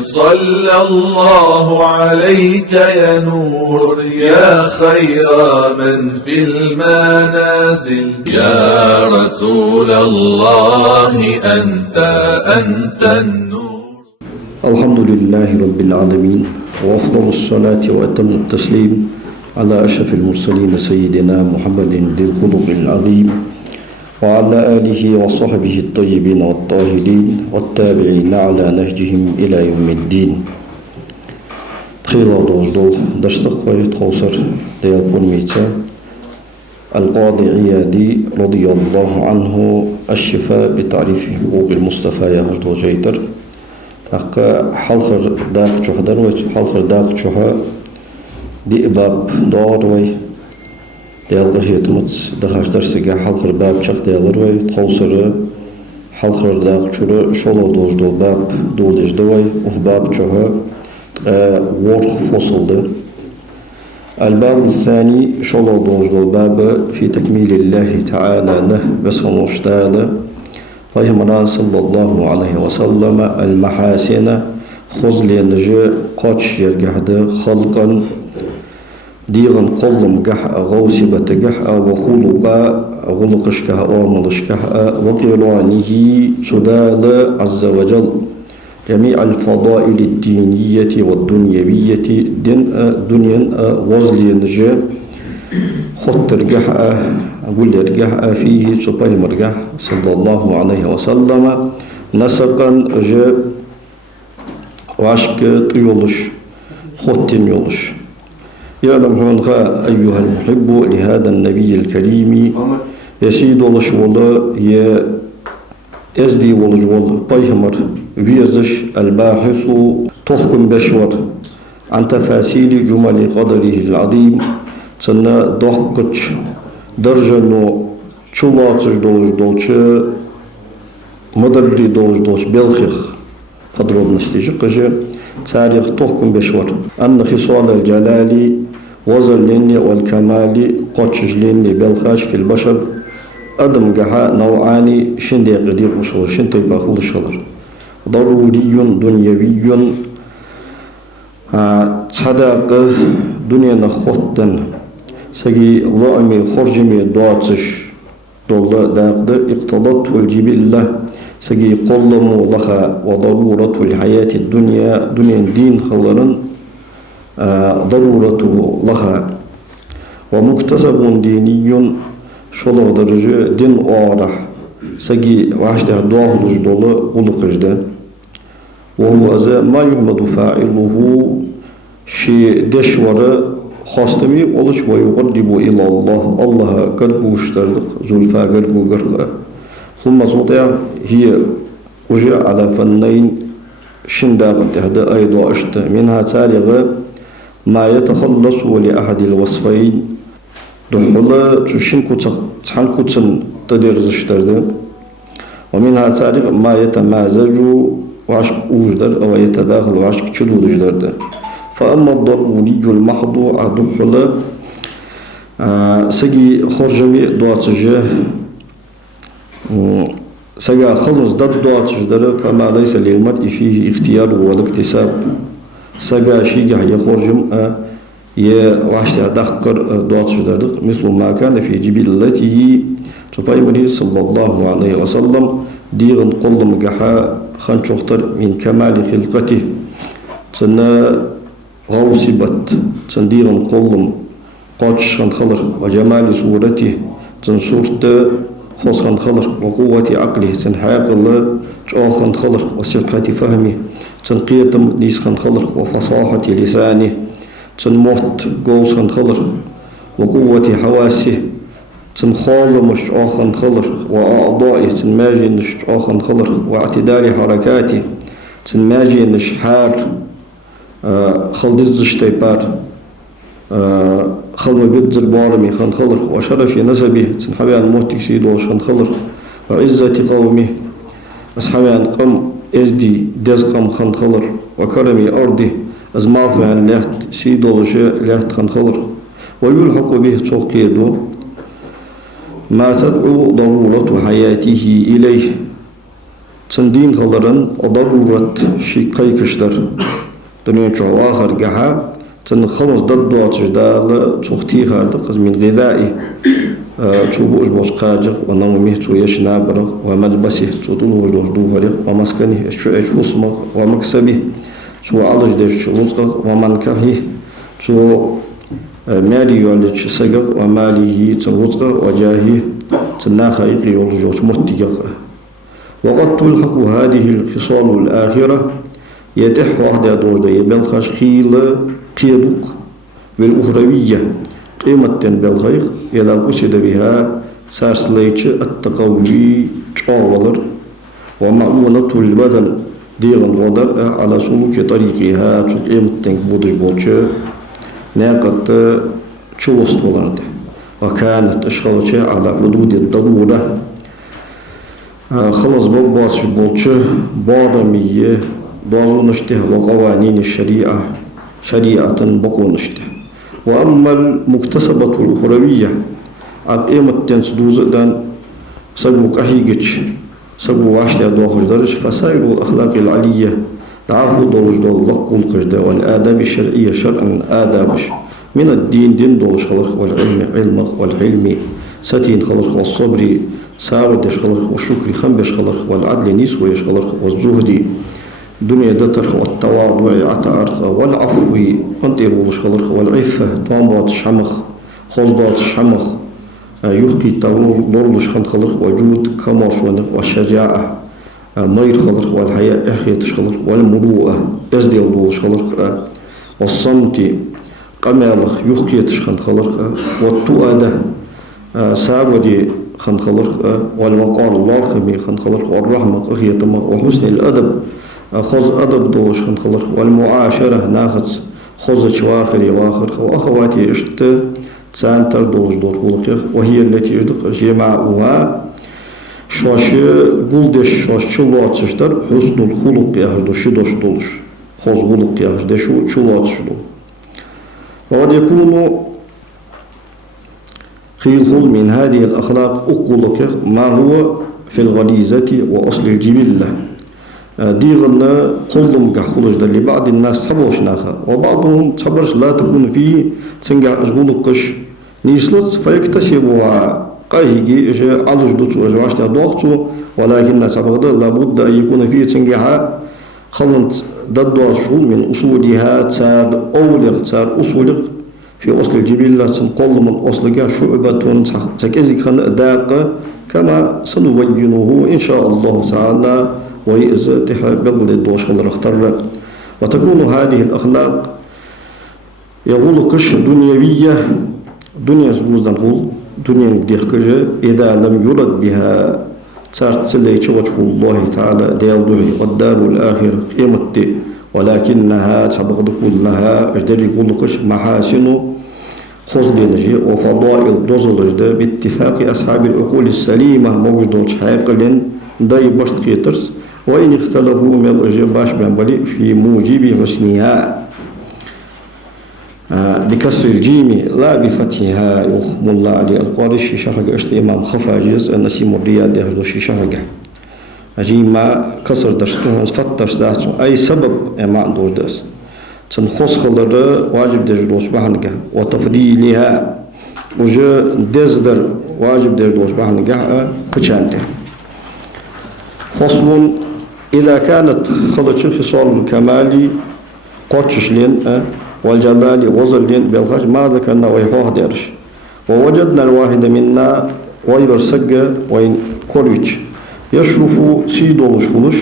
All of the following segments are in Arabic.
صلى الله عليك يا نور يا خير من في المنازل يا رسول الله أنت النور. الحمد لله رب العالمين، وأفضل الصلاة وأتم التسليم على أشرف المرسلين سيدنا محمد ذي الخلق العظيم وعلى آله وصحبه الطيبين والطاهرين والتابعين على نهجهم إلى يوم الدين. بخير دوزدول دشتقوي توصر ديال بونميتا القاضي عيادي رضي الله عنه الشفاء بتعريف حقوق المصطفى يا هردو جيتر تحقا حلقر داق جوحدر وحلقر داق جوحا دي إباب دواروي ديال غيتمت دخاش درسيقا حلقر باب چاق ديالروي توصر حلقر داق جوحا شولو دوزدول باب دولج دوي وف باب جوحا ورخ فصل الباب الثاني شولو دوزدول باب في تكميل الله تعالى نه بسم مشتاد فهمنا صلى الله عليه وسلم المحاسن خزلين جاء قاتش يرجعد خلقا ديغن قلم جح غوسبة جح وخلقا غلقشكه وملشكه وقرانه سدال عز وجل جميع الفضائل الدينية والدنيوية دنيا وزلين جاء خط رجح أقول رجح فيه سبحانه مرجح صلى الله عليه وسلم نسقا جاء وعشك طيولش خط يولش يعلم هونها أيها المحب لهذا النبي الكريم يسيد ولش ولا يا أزدي ولج ولا بيهمر ويزش الباحث تحكم بشور عن تفاصيل جمل قدره العظيم تنا ضحكتش درجة نو شلاتش دولش مدرلي دولش بلخيخ подробно стижقجة تاريخ تحكم بشور أن خصال الجلال وزن لني والكمال قتش لني بلخاش في البشر أدم جها نوعاني شندي قدير وشغل شنتي باخول شغل ضروري دنيوي صدق دنيا نخوتن سجي لعمي خرجمي دواتش دولا داقد اقتضت والجبلة سجي قلمو لها وضرورة الحياة الدنيا دنيا دين خلرا ضرورة لها ومكتسب ديني شلو درجة دين أورح سجي وعشتها دوالج دولا غلقجده وهو ما يحمد فاعله شيء دشور خاصتمي ولش ويقرب إلى الله قربو اشتردق زلفا قربو قرقه ثم صوتها هي وجه على فنين شندابة هذا أيضا أشت منها تاريغ ما يتخلص لأحد الوصفين دحولا تشنكو تحنكو تدير زشترده ومنها تاريغ ما يتمازج وعشق أوجدر أو يتداخل وعشق تشدو دجدرده فأما الضروري المحض دحولا سجي خرجمي دواتجه سجا خلص ضد دواتجدر فما ليس للمرء فيه اختيار ولا اكتساب سجا شيء يخرجم وعشتها دقر دواتجدر مثل ما كان في جبلته تبايمري صلى الله عليه وسلم ديغن قلم جحا خنشوختر من كمال خلقته تنا غوصبت تنديغن قلم قاتش خنخلر وجمال صورته تنصورت خص خنخلر وقوة عقله تنحاق الله جاء خنخلر وصحة فهمه تنقية نيس خنخلر وفصاحة لسانه تنموت قوس خنخلر وقوة حواسه تنخال مش آخن خلر وأعضائه تنماجي نش آخن خلر واعتدال حركاته تنماجي نش حار خلدز شتيبار خلم بيتزر بارمي خن خلر وشرف نسبه تنحبي عن موتك سيدوش خن خلر وعزة قومه أصحابي عن قم إزدي دز قم خن خلر وكرمي أرضه أزماط عن لهت سيدوش لهت خن خلر ويلحق به توقيده ما تدعو ضرورة حياته إليه تندين خلرن ضرورة شي قيكشدر دنيا جو آخر جها تن خلص ضد واتشدال تختي خاردق من غذائي تشوبوش بوش قاجق ونومه تويش نابرق وملبسه تطلوش دوش دوغرق ومسكنه الشعيش وصمق ومكسبه تو علج ديش رزقق ومنكهه تو مالي يولج سقق وماليه ترزقق وجاهه تناخيق يولجوش مرتقق وقد تلحق هذه الخصال الآخرة يتح واحدة دوش يبلخش خيل قيدق بالأخروية قيمة بالخيخ إذا قصد بها سارسليتش التقوي شعور ومعونة البدن ديغن ودر على سلوك طريقها قيمة بودش بولش ناقت شلوست ولرد وكانت أشغلش على حدود الضرورة خلص بواتش بولش بارمية دوازونشته وقوانين الشريعة شريعة بقونشته وأما المكتسبة الأخروية أقيمة تنسدوز دان سبو قحيقش سبو واشتها دوخش درج فسائل الأخلاق العلية دعاه دولج دول لقول قجدة والآداب الشرعية شرعا آدابش من الدين دين دولش خلق والعلم علمك والحلم ستين خلق والصبر ساودش خلق والشكر خنبش خلق والعدل نسويش خلق والزهد دنيا دترخ والتواضع عتارخ والعفو انطير خلق والعفة طامبات الشمخ خصدات الشمخ يحكي دورلش خلق وجود كماش والشجاعة مير خلق والحياء احيتش خلق والمروءة ازديل دولش خلق والصمت قمالخ يحكيتش خلق والتؤادة ساودي خلق والوقار الله خمي خلق والرحمة اخيتما وحسن الأدب خذ أدب دوش خلق والمعاشرة ناخذ خذ شواخر واخر وأخواتي اشت تسانتر دوش دور خلق وهي التي يجدق جماعها شاش قلدش شاش شلوات شدر حسن الخلق يهدو شدوش دولش خذ خلق يهدو شلوات شدو وقد يكون خيل من هذه الأخلاق أقولك ما هو في الغريزة وأصل الجبلة ديغنا كلهم كخلج لبعض الناس تبوش ناخا وبعضهم تبرش لا تكون فيه تنجع أشغلقش نيسلت فيكتسبوا قاهيجي علج دوتو أجواشتا دوغتو ولكن سبغد لابد أن يكون فيه تنجع خلنت ضد شغل من أصولها تار أولغ تار أصولغ في أصل الجبلة تنقل من أصلها شعبة تكزك خن داق كما سنبينه إن شاء الله تعالى ويأذى تحبب للدوش الرختر وتكون هذه الأخلاق يقول قش دنيوية دنيا زوزدان هول دنيا نديخكجة إذا لم يرد بها تارت سليش وجه الله تعالى ديال دعي والدار الآخرة قيمة ولكنها تبغض كلها أجدر يقول قش محاسن خصد نجي وفضائل دوزل باتفاق أصحاب العقول السليمة موجود حاقل داي بشت خيترس وإن اختلفوا من الأجباش بنبلي في موجب حسنها بكسر الجيم لا بفتحها يخم الله علي القارش شرح اشت إمام خفاجز النسيم الرياض يهدوش شرح أجيما كسر درستهم فتش داتهم أي سبب ما عندوش داس تنخص خلر واجب درجوش بحنقة وتفضيلها وجه دزدر واجب درجوش بحنقة كشانته فصل إذا كانت خلتش خصال الكمال قوتش لين والجلال وزل لين بالخش ما ذكرنا ويحوه ديرش ووجدنا الواحد منا ويبر سجة وين كوريتش يشرف سيدولش خلش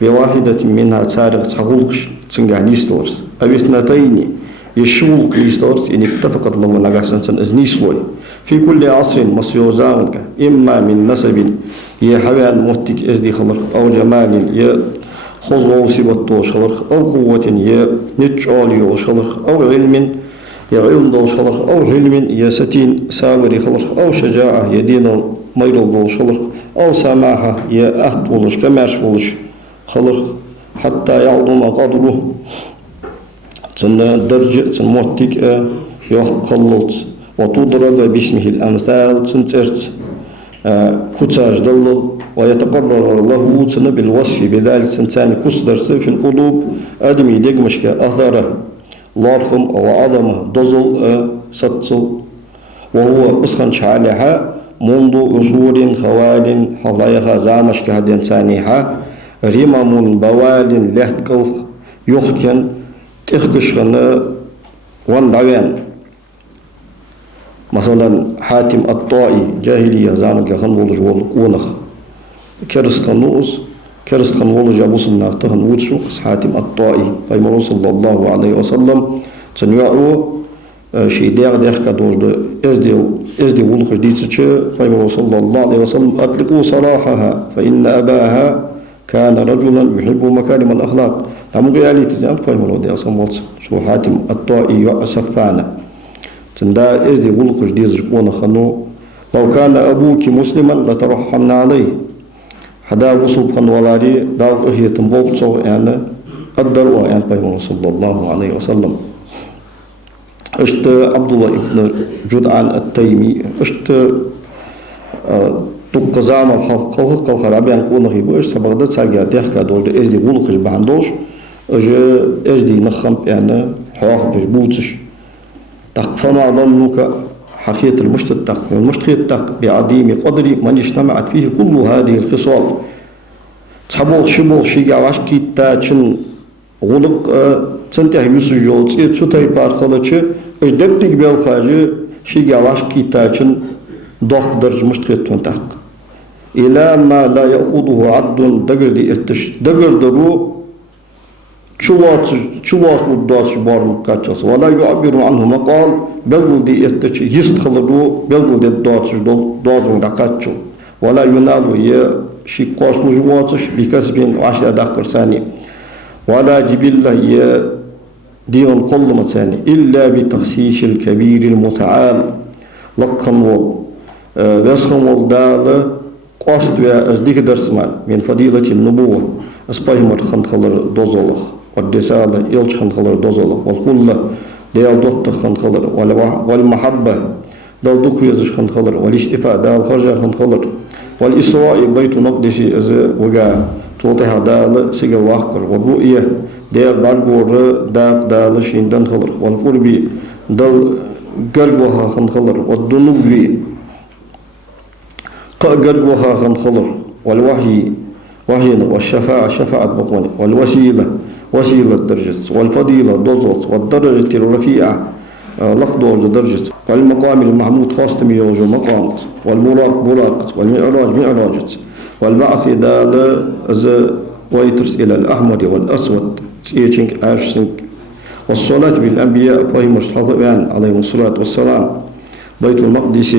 بواحدة منها تاريخ تغلقش تنجح ليستورس أو اثنتين يشولق ليستورس إن اتفقت له نجاسا تنزنيسلوي في كل عصر مصيوزانك إما من نسب يحوان موتك إزدي خلق أو جمال خضو سبطو شلرخ أو قوة نتشالي شلرخ أو علم علم دو شلرخ أو حلم ستين ساوري خلرخ أو شجاعة دين ميرو دو شلرخ أو سماحة أهد ولش كماش ولش خلرخ حتى يعظم قدره درجة موتك يقلط وتضرب باسمه الأمثال تنترت كتاج دلل ويتقرر له بالوصف بذلك سنسان كسدر في القلوب أدمي دقمشك أثره لارخم أو عظمه دزل ستل وهو أسخن شعالها منذ عصور خوال حظايها زامشك هدين ثانيها رمم بوال لهتكل يحكن تخكشخن واندعين مثلا حاتم الطائي جاهلية زامك خنولج والقونخ كرستخن نوز كرستخن ولج أبوسنا تهن وتشوق حاتم الطائي فيما صلى الله عليه وسلم تنيعو شي ديغ كدوز ازدي ولخ ديتش فيما صلى الله عليه وسلم أطلقوا سراحها فإن أباها كان رجلا يحب مكارم الأخلاق نعم قيالي تزيان فيما دي أصمت شو حاتم الطائي سفانا تندا ازدي ولخ ديتش قونا خنو لو كان أبوك مسلما لترحمنا عليه هذا وصل خن ولاري داو هي تنبوب صو يعني الدروة يعني فيما صلى الله عليه وسلم اشت عبد الله ابن جدعان التيمي اشت تقزام الخلق الخرابين قونا غيبو اشت بغداد ساقيا تيحكا دول ازدي غلقش بهندوش ازدي نخم يعني حواخ بجبوتش تقفما ظنك حقيقة المشتتق والمشتتق بعديم قدر من اجتمعت فيه كل هذه الخصال تحبوغ شبوغ شيقا واش كيتا چن غلق تنتح يسجل تسوتاي بارخلتش اجدبتك بالخاجة شيقا واش كيتا چن دوق درج مشتتق تق إلى ما لا يأخذه عد دقر دي اتش دقر درو چواس لدواس بارم كاتشاس ولا يعبر عنه مقال بلغل دي اتش يستخلدو بلغل دي دوازون دقاتشو ولا ينالو يه شي قاسلو جواتش بكسبين عشر دقر ثاني ولا جبلة يه ديون قلمة ثاني إلا بتخصيص الكبير المتعال لقن وال وسخن وال دال قاست وازديك درسمان من فضيلة النبوة اسبايمر خنخلر دوزولخ والرسالة يلش خنخلر دوزولخ والخلة ديال دوت خنخلر والمحبة دال دخويزش خنخلر والاستفاء دال خرجة خنخلر والإسراء بيت مقدسي از وقع توضيها دال سيقل واقر والرؤية ديال بارقور دال شيندن خلر والقربي دال قرقوها خنخلر والدنوبي قرقوها خنخلر والوحي وحينا والشفاعة شفاعة بقوني والوسيلة وسيلة درجة والفضيلة دوزوت والدرجة الرفيعة لقدور درجة والمقام المحمود خاص ميوج مقامت والبراق براقت والمعراج معراجت والبعث دال از ويترس إلى الأحمر والأسود تيشنك عاشنك والصلاة بالأنبياء فهمش حضبان عليهم الصلاة والسلام بيت المقدس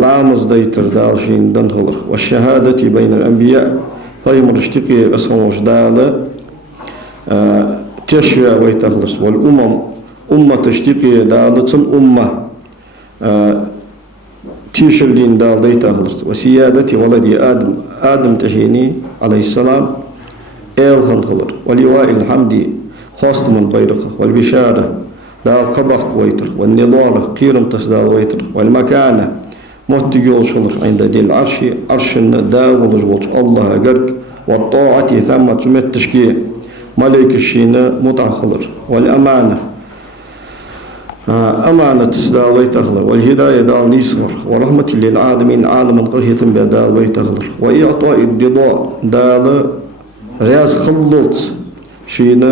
لامز ديتر دالشين دنخلر والشهادة بين الأنبياء فهمش تقي أسموش دال تشوى ويتخلص والأمم أمة تشتقي دالتن أمة تيشلين دال ديتخلص وسيادة ولدي آدم تهيني عليه السلام إيل خنخلر ولواء الحمد خاص من بيرخ والبشارة دال قبق ويتر والنضالة قيرم تسدال ويتر والمكانة مهتجول شلر عند دي العرش عرش الدال ولجوج الله قرق والطاعة ثم تمت تشكيه ملك الشين متأخلر والأمانة أمانة تسدال ويتخلر والهداية دال نيسر ورحمة للعالمين عالما قهية بدال ويتخلر وإعطاء الضضاء دال رياز خلط شين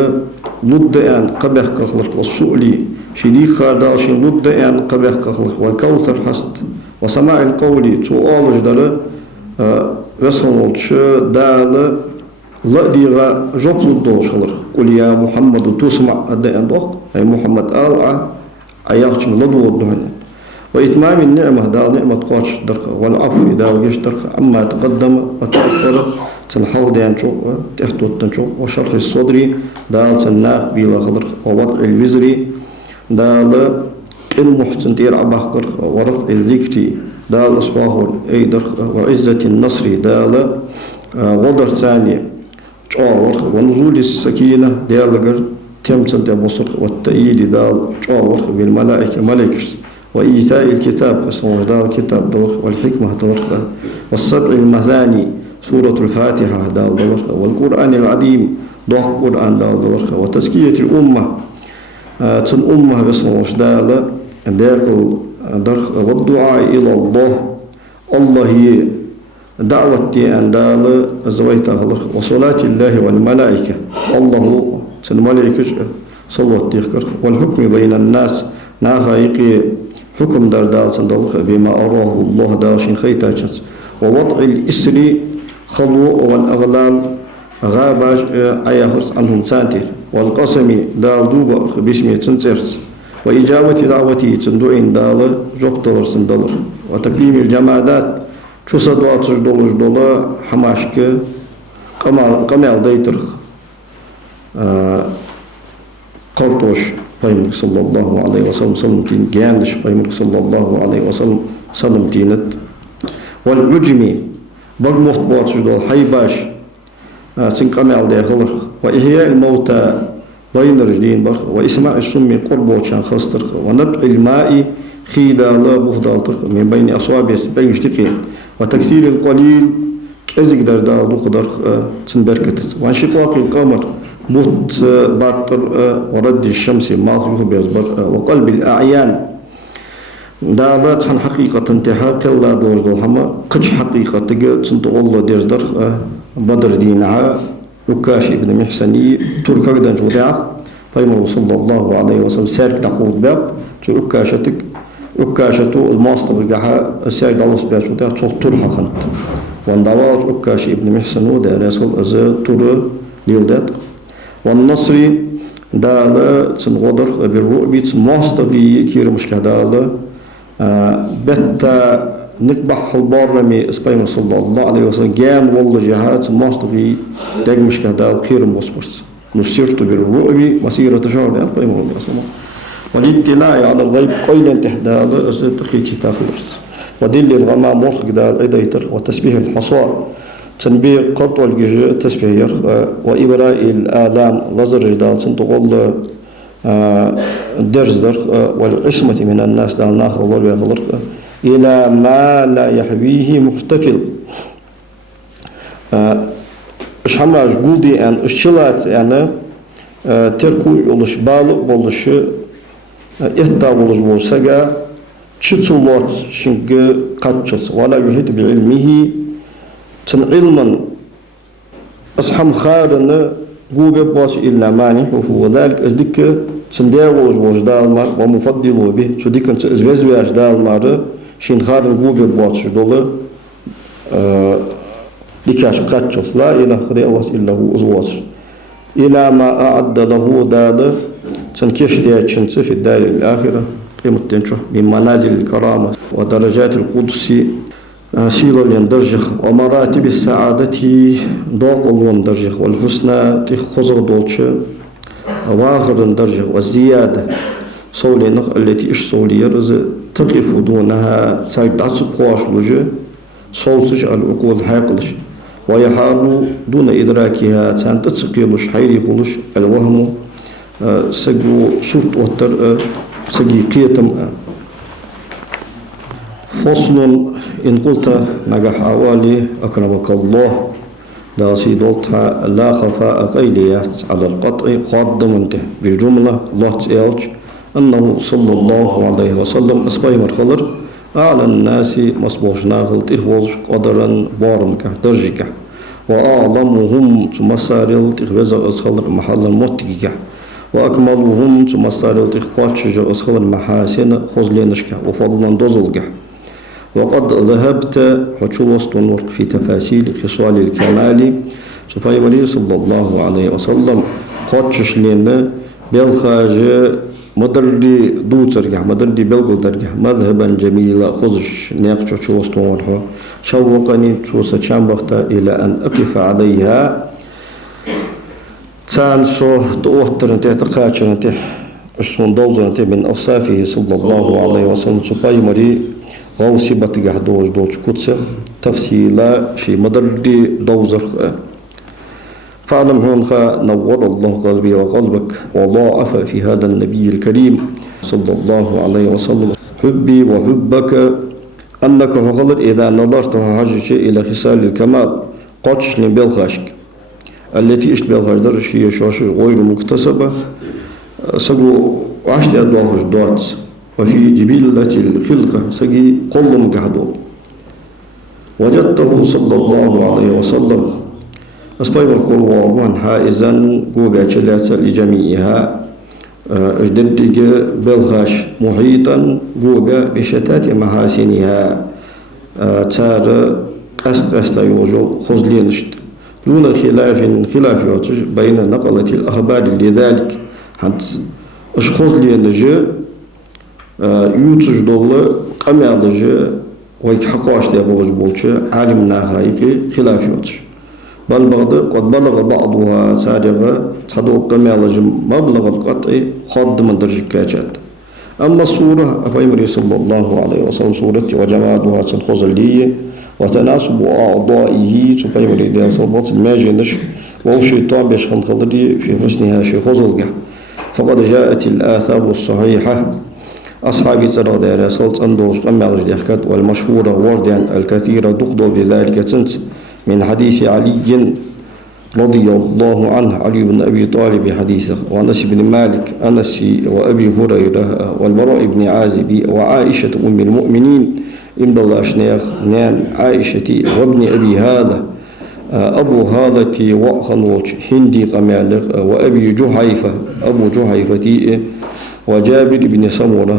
لد أن قبح كخلر والسؤلي شديد خاردال شين لد أن قبح كخلر والكوثر حست وسماع القول تؤالج دال رسمولش دال لا ديغا جوبل الدوشلر قل يا محمد تسمع أدين دوق أي محمد آلعة أياخش لدو الدهن وإتمام النعمة دا نعمة قوش درخ والعفو دا ويش درخ أما تقدم وتأخر تنحل ديان شو تحتو التنشو وشرح الصدري دا تناق بيلا خضر ووضع الوزري دا المحسن تير عباقر ورفع الذكر دا الأصباح أي درخ وعزة النصر دا غدر ثانية ونزول السكينة ديال غير تمسن تبصر والتأييد دال شعور بالملائكة ملائكة وإيتاء الكتاب قسم دار الكتاب دور والحكمة دور والسبع المثاني سورة الفاتحة دار دور والقرآن العظيم دور القرآن دار دور وتزكية الأمة تن أمة بسم دار دار والدعاء إلى الله هي دعوة أن دار زويتها وصلاة الله والملائكة الله تن ملائكة صلوات تذكر والحكم بين الناس ناهايقي حكم دار صندوق بما أراه الله داشين خيتاجنس ووضع الإسر خلو والأغلال غاباج أيهرس عنهم سانتير والقسم دار دوبا باسمه تنسرس وإجابة دعوتي تندوين دار جوكتور سندلر وتكريم الجمادات شوسا دواتر دولار حماشك قمال ديترخ قرطوش Peygamber sallallahu aleyhi ve sellem sallamtin gendiş Peygamber sallallahu aleyhi ve sellem sallamtinat wal ujmi bag muhtbot dol haybash sin qamal de khalq wa ihya al mauta wa inrjin bar wa isma' as-summi qurbo chan khastar wa nab' al ma'i khidala buhdal tarq min bayni aswabi bayishtiqi wa takthir al qalil كأزيك دار دو خدر تن بركت وان شقاق القمر بوت باطر ورد الشمس ما بيزبر وقلب الأعيان دابا تن حقيقة انتهاء كلا دور دو هما قج حقيقة تنت الله دير بدر دينها لكاش ابن محسني تركا دان جودع فيما صلى الله عليه وسلم سارك تقود باب تركاشتك أكاشتو الماستر جها سارك الله سبحانه وتعالى ترها خنت وندواج أكاش ابن محسن وده رسول أزل تور ليودات والنصر دالا تنغدر بالرؤبي تماستغي كير مشكلة دالا بتا نكبح البارمي اسبايم صلى الله عليه وسلم جام والله جهات تماستغي داق مشكلة دالا خير مصبرت نسيرت بالرؤبي مسيرة شهر اسبايم الله صلى الله والاطلاع على الغيب قيلا تحدالا أزل تقي كتاب الرسل ودل الغمام مرخ دال أيضا وتسبيح الحصار تنبيه قط والجج تسبيح يرخ وإبراء الآلام لزر دال تنتقل درز درخ والعصمة من الناس دال ناخر الله إلى ما لا يحويه محتفل إش حماش قولدي أن الشلات يعني تركو يولش بالو بولش إهدا بولش بولسجا شتولات شنق قدشت ولا يحيط بعلمه تن علما أصحم خارنا قوبي باش إلا مانحه وذلك أزدك تنداوج وجدال مار ومفضل به شديك أنت أزوج دال مار شين خارن قوبي باش دولا ديكاش قدشت لا إله إلا هو أزواج إلى ما أعد له دال تنكش دياتشنس في الدار الآخرة من منازل الكرامة ودرجات القدس سيلة لندرجخ ومراتب السعادة ضوء الله درجخ والحسنى تخزغ دولش واخر درجخ والزيادة صولي نخ التي إش صولي يرز تقف دونها سايد عصب قواش لجه صوصج العقول حاقلش ويحال دون إدراكها تنتسقيلش حيري خلش الوهم سقو سوط وتر سجيقيتم فصل إن قلت نجح أوالي أكرمك الله داسي دولتها لا خفاء غيليات على القطع قدمته بجملة الله تسألج أنه صلى الله عليه وسلم أسباي مرخلر أعلى الناس مصبوش ناغل تخوض قدرا بارمك درجك وأعلمهم تمسارل تخوزر أسخلر محلا موتكك وأكملهم تمسارل تخواتشج أسخلر محاسن خزلينشك وفضلا دوزلك وقد ذهبت حشوست ونورك في تفاصيل خصال الكمال سبحانه ولي صلى الله عليه وسلم قاتشش لنا بالخاج مدردي دوترجع مدردي بلغل درجع مذهبا جميلا خزش ناقش حشوست ونورها شوقني توسا شامبختا إلى أن أقف عليها تانسو توترنتي تقاتشنتي أشتون دوزنتي من أوصافه صلى الله عليه وسلم سبحانه ولي غوصي بطيقة دوش كتسخ تفصيلا شي مدردي دوزر فاعلم هونخا نور الله قلبي وقلبك وضاعف في هذا النبي الكريم صلى الله عليه وسلم حبي وحبك أنك فقلت إذا نظرت حاجك إلى خصال الكمال قاتش بالخاشك التي اشتبه الخاشدر هي شاش غير مكتسبة سقو عشت أدوخش دوات وفي جبلة الخلقة سقي قل مقعدول وجدته صلى الله عليه وسلم أسباب القلوة وان حائزا قوبة شلاتة لجميعها اجددك بالغاش محيطا قوبة بشتات محاسنها تار قست يوجو خزلينشت دون خلاف بين نقلة الأخبار لذلك حتى خزلينج يوتج دول قمالج ويك حقاش دابوج بولش عالمنا هايك خلاف يوتج بل قد بلغ بعضها سارغة صدوق قمالج مبلغ القطع خد من درجة كاجات أما الصورة أفايمري صلى الله عليه وسلم صورة وجماعتها تنخزلية وتناسب أعضائه تفايمري دي صلبات الماجنش والشيطان بيش خنخلري في حسنها شي خزلقة فقد جاءت الآثار الصحيحة أصحاب ترى دار صلت أندوش قمالج ديحكت والمشهورة ورديان الكثيرة تخضل بذلك تنت من حديث علي رضي الله عنه علي بن أبي طالب حديثه وأنس بن مالك أنس وأبي هريرة والبراء بن عازب وعائشة أم المؤمنين إن الله شنيخ نان عائشة وابن أبي هذا أبو هالة وأخنوش هندي قمالغ وأبي جحيفة أبو جحيفة وجابر بن سمرة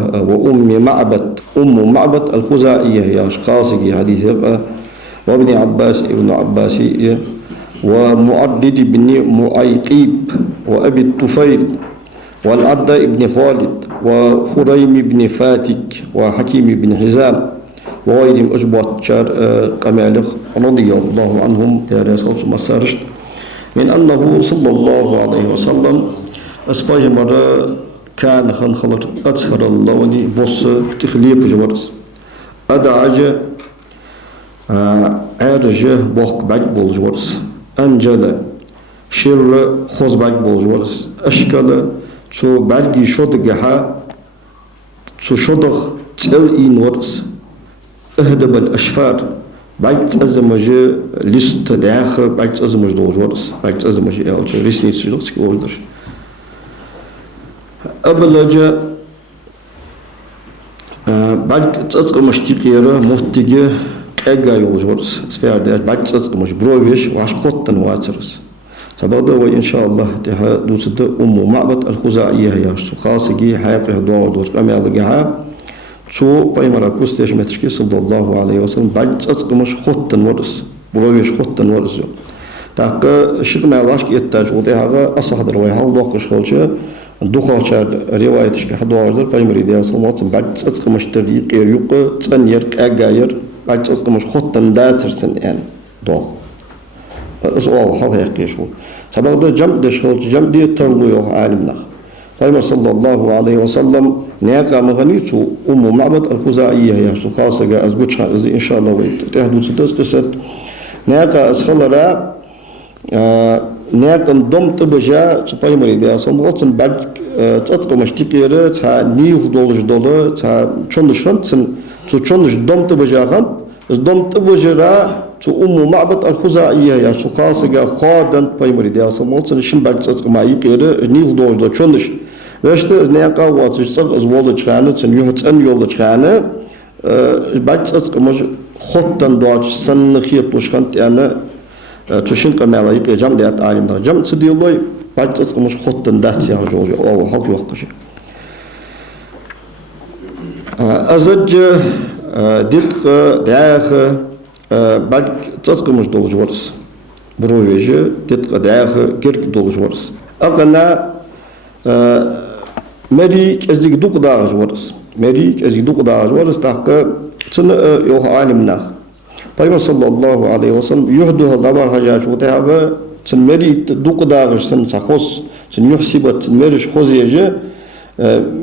وأم معبد الخزائية يا أشخاصي حديثه وابن عباس ومعدد بن معيقيب وأبي الطفيل والعداء بن خالد وخريم بن فاتك وحكيم بن حزام وغيرهم أجبات شار قمالغ رضي الله عنهم تاريس مسارشت من أنه صلى الله عليه وسلم أسباج مرة كان خنخلر أطهر اللون بص تخليب جورس أدعج عرج بوق بعد بولجورس أنجل شر خوز بعد بولجورس أشكال شو بعدي شودقها شو شودق تل إين ورس أهدب الأشفار بعد أزمج لست داخل بعد أزمج دولجورس بعد أزمج إلش رسني تشلوك تكولدر أبلج بعد تأذكر مشتقيرة مفتقة كأجا يولجورس سفير ده بعد تأذكر مش برويش وعش قطن واترس سبقنا وإن شاء الله تها دوسد معبد الخزاعية هي سخاصي حياقه دور دور قمي الجعاء شو بايمرا كوستيش متشكي صلى الله عليه وسلم بعد تأذكر مش قطن ورس برويش قطن ورس تاق الشيخ ما لاشك يتاج وده أصحى رواية هل دوقش خالشه دوخاشار روايتش كحدوارد بايمري ديا صلوات بعد تأذكر مش تريق يريق تنير كأجاير بعد تأذكر مش قطن داترسن يعني دوخ أسوأ حال يقيشو سبب جمع دشخل جمع دي ترلو عالمنا بايمر صلى الله عليه وسلم نياقا مغنيتو معبد الخزاعية يا سخاصة أزبوتشها إن شاء الله ويتهدو ستس قصة نياقا أسخلرا ناقن دم تبجا تبايمري ديا صمغتن بعد تأذكر مشتقيرة تا نيوخ دولج دولا تا تشونش هنتن تو تشونش دم تبجا هن دم تبجا تو معبد الخزاعية يا سخاصة خادن بايمري ديا صمغتن شن بعد تأذكر ما يقيرة نيوخ دولج دولا تشونش وشت ناقا واتش صغ أزوال تشخانة تنيوه تن يول تشخانة بعد تأذكر مش خطن دواتش سن خيط وشخانت يعني تشين قمالا يقي جام ديات عالمنا جام تسدي الله بعد مش خطن دات يا جوج أو حق يوقش أزج ديتق داخ بعد تسق مش دولج ورس برويج ديتق داخ كيرك دولج ورس أقنا مريك أزيك دوق داغ ورس مريك أزيك دوق داغ ورس تحق تن يوه عالمنا بايمر صلى الله عليه وسلم يهدوه الله حاجات وتاعه تنمري دوق داغش سن سخص تن يحسب تنمرش خوزيجه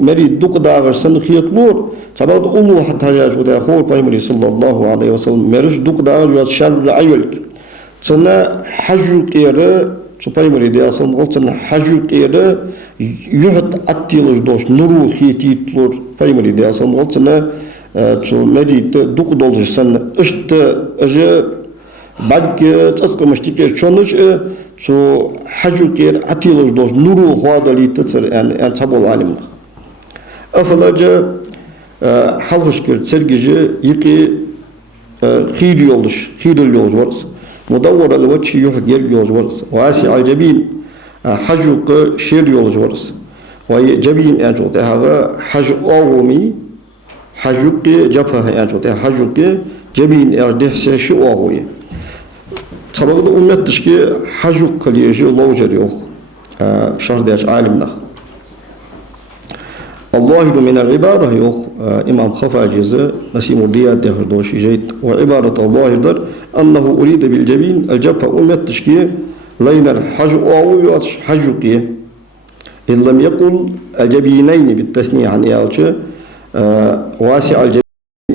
مري دوق داغش سن خيطلور سبب الله حتى حاجات وتاعه بايمر صلى الله عليه وسلم مرش دوق داغش شر عيلك تن حجو كيره تبايمر دي أصلا قلتنا حجو كيرا يحط أتيلوش دوش نورو خيتي تلور بايمر دي أصلا قلتنا تو مدي دوك دولش سنة اشت أجا بعد تسقى مشتكي شونش تو حجو كير أتيلوش دوش نورو هذا اللي تتصر أن تبول عالمنا أفلاجا حلقش كير تسرقجي يقي خير يولش خير اليوز ورس مدور الوجه يحجر يوز ورس واسع الجبين حجوك شير يوز ورس وجبين أنجو هذا حج أومي حجوك جبهة أنجو حجوك جبين أرده سشي أومي تبغى أمة تشكي حجوك ليجي لوجر يوخ شهر داش عالمنا الظاهر من العبارة يوخ إمام خفاجز نسيم الرياض دهر دوشي جيد وعبارة الظاهر در أنه أريد بالجبين الجبهة أمة تشكي لين الحج أو حجوكي إن لم يقل الجبينين بالتثنية عن يالش واسع الجبين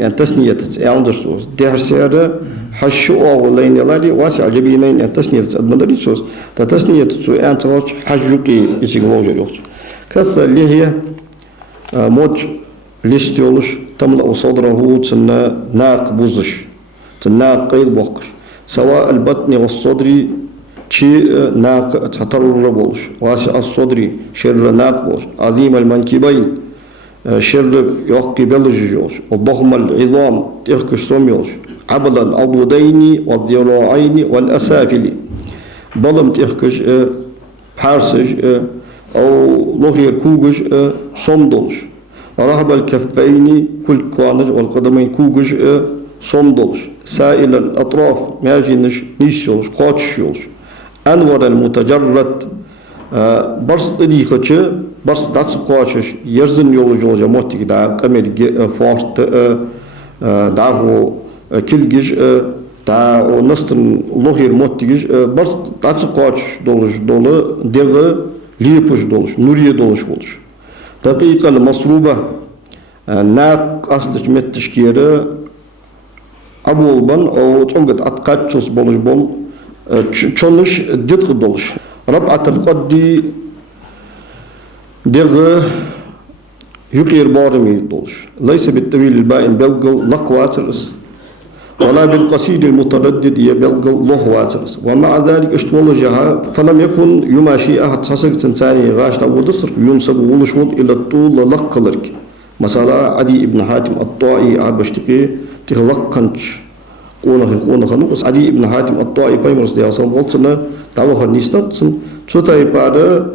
أن تثنية أندرسوس دهر سيارة حج أو لين لالي واسع الجبينين أن تثنية أدمدرسوس تثنية أن تغش حجوكي يسيقلوجر يوخ كثر اللي هي موج ليستيولش تملأ صدره تنا ناق بوزش تناق قيل بوقش سواء البطن والصدر شي ناق تطرر بولش واسع الصدر شر ناق بولش عظيم المنكبين شر يوقي بلجيوش الضخم العظام تيخكش سوميوش عبل العضدين والذراعين والأسافل بلم تيخكش بارسج أو لغير كوجش صمدلش رهب الكفين كل كوانج والقدمين كوجش صمدلش سائل الأطراف ماجنش نيشولش قاتشولش أنور المتجرد برس تديخش برس داتس قاتشش يرزن يولجوجا موتيك دا قمر فورت دارو كلجش دا ونستن لغير موتيكش برس داتس قاتش دولش دولة دغ ليبوش دولش نورية دولش بولش دقيقة المصروبة ناق أصدش متشكيرة أبول بان أو تونغت أتقاتشوس بولش بول تشونش ديتغ دولش ربعة القدي دغ يقير بارمي دولش ليس بالطويل البائن بلغل لقواترس ولا بالقصيد المتردد يبلغ الله واترس ومع ذلك اشتولجها فلم يكن يماشي أحد ساسك تنساني غاش تودسر ينسب ولشود إلى الطول لقلرك مثلا عدي ابن حاتم الطائي عربشتقي تخلقنش قونه خنوقس عدي ابن حاتم الطائي بايمرس دي أصلا والسنة تعوهر نيستان تسوتاي بعد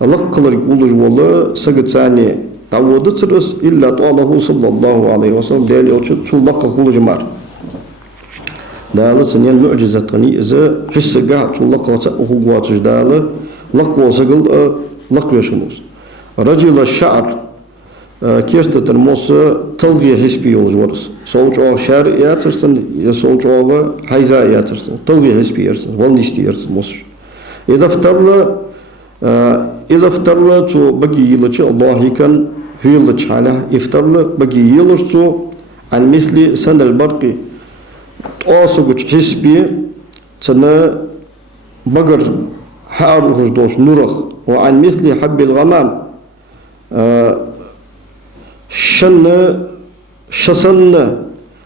لقلرك ولج والله سجد ثاني تعودسرس إلا طاله صلى الله عليه وسلم دالي أوشد شو لقل ولج مار دالة سنين معجزة تاني إذا حس قاعد لقوة أخوة تجدالة لقوة سقل لقوة شموس رجل الشعر كيرتة الموس تلغي حسبي يوجورس سولج أو شعر ياترسن يسولج أو حيزا ياترسن تلغي حسبي يرسن والنستي يرسن موسش إذا افترلا تو بقي يلتش الله كان هي يلتش على افترلا بقي يلتشو عن مثل سند البرقي أصوغ حسبي تنا بقر حاروه دوش نورخ وعن مثل حب الغمام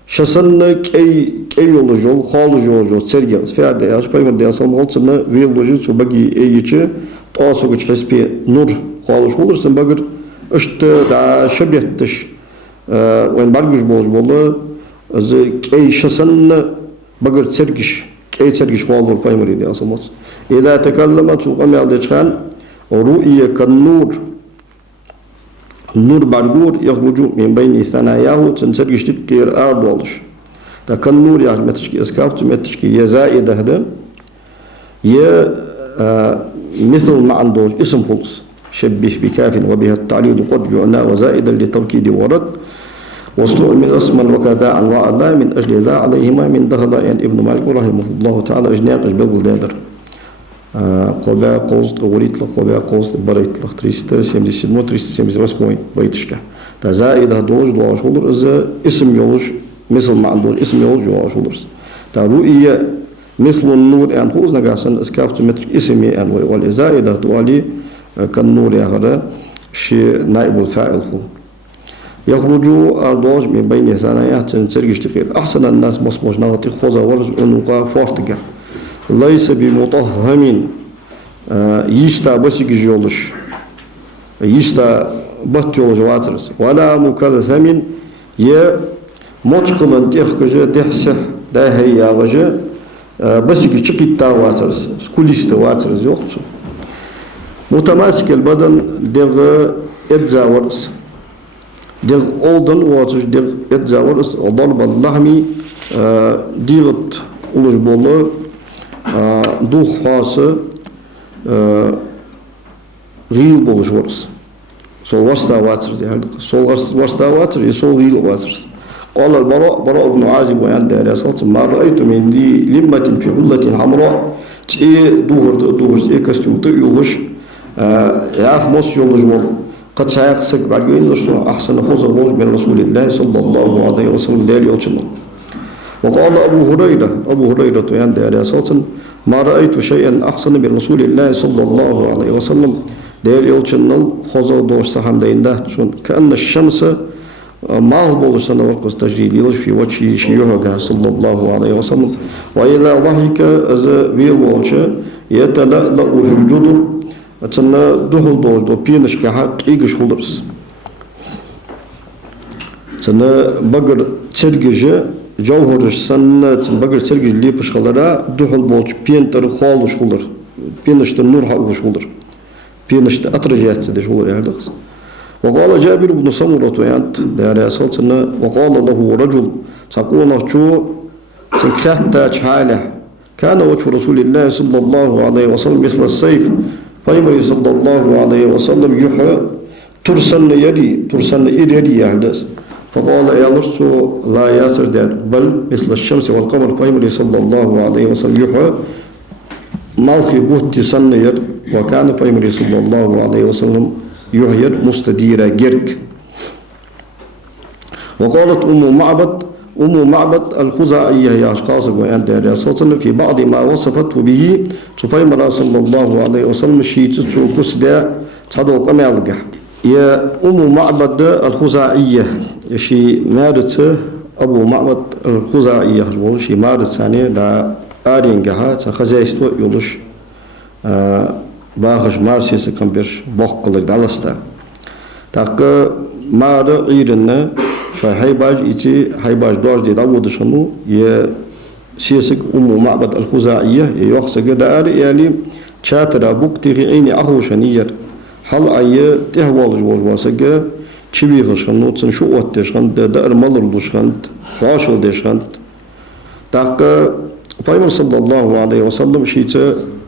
شسن كي يولجول خال جوجو سرجس فعدا ياش بايمر دي اصلا قلتنا ويلوجي سو بقي ايچه أصوغ حسبي نور خال جولرسن بقر اشت دا شبيهتش وين برجوش بوز بوله از كي شسن بقر ترجش كي ترجش والله بايمري دي أصلا إذا تكلمت وقام يالدشان رؤية كالنور النور برجور يخرج من بين ثناياه تنسرجش تكير أرض والش تا كالنور يعني متشكي اسكافت متشكي يزائد هذا يا مثل ما عنده اسم خلص شبه بكاف وبها التعليل قد يعنى وزائدا لتوكيد ورد واستعمل اسما وكذا انواع الله من اجل ذا عليهما من دخل يعني ابن مالك رحمه الله تعالى اجناق بقول دادر قبا قوس وريت له قبا قوس بريت له 377 378 بيتشكا تا زائد هدوش دواش ولر از اسم يولش مثل ما عنده اسم يولش دواش ولر تا رؤية مثل النور أن خوز نقاسن إسكافت متر اسمي أن والإزائدة دوالي كالنور يغرى شي نائب الفاعل هو يخرج الضوج من بين ثنايات ترجش تقيل أحسن الناس مصموش نغطي خوزا ورز أنوقا فورتقا ليس بمطهم يستا بسيك جولش يستا بطيول جواترس ولا مكلثم موشقلن تيخكجا تحسح دا هيا وجا بسيك شقيتا واترس سكوليستا واترس يوقتو متماسك البدن دغ اتزاورس دغ اولدن واترس دغ اتزاورس ضرب اللحمي ديغت اولش بولو دو خاصة غيل بولش ورس سول ورستا واتر دي هذا سول ورستا واتر يسول غيل واتر قال براء بن عازب وعند عليه الصلاة ما رأيت من لي لمة في حلة حمراء تي دور تي كاستيوم يوغش يعرف موس يولج وول قد سيقسك بعد يوين أحسن خوزة موج من رسول الله صلى الله عليه وسلم داري يوتشنا وقال أبو هريرة عند عليه الصلاة ما رأيت شيئا أحسن من رسول الله صلى الله عليه وسلم داري يوتشنا خوزة دور سحن دين كأن الشمس ما بولش سنة ورقص تجريد في وجه شيوخها صلى الله عليه وسلم وإلى ضحك أز ويل بولش يتلألأ في الجدر أتسنى دهل دوش دو بينش كحاك إيقش خلرس تسنى بقر ترقج جوهرش سنة بقر ترقج ليبش خلرا دهل بولش بينتر خالش خلر بينش تنور حقوش خلر بينش تأترجات سدش خلر يعني وقال جابر بن سمرة يعني أسالتنا وقال له رجل سقونا شو سنختا حاله كان وجه رسول الله صلى الله عليه وسلم مثل السيف فيمري صلى الله عليه وسلم يحى ترسن يدي يحدث فقال يا لرسو لا ياسر دار بل مثل الشمس والقمر فيمري صلى الله عليه وسلم يحى مالخي بوت سن يد وكان فيمري صلى الله عليه وسلم يحيى مستديرة جرك وقالت أم معبد الخزاعية يا أشخاص وعند الرسول في بعض ما وصفته به تفيمر صلى الله عليه وسلم شيء كسدا تدعو قمالك يا أم معبد الخزاعية شي مارت أبو معبد الخزاعية شي مارت ثانية دا آرينجها تخزايستو يولش باخش مارسيس كمبيرش بوقلر دالستا تاك مار غيرنا فهيباج إتي هيباج دوج دي داود شنو ي سيسك معبد الخزاعية يوخسك دار يعني شاترا بوكتي عيني أخو شنير حل أي تهوال جوج واسك تشبيغ شنو تنشوت دشخند دار مالر دشخند خاشل دشخند تاك بايمر صلى الله عليه وسلم شيت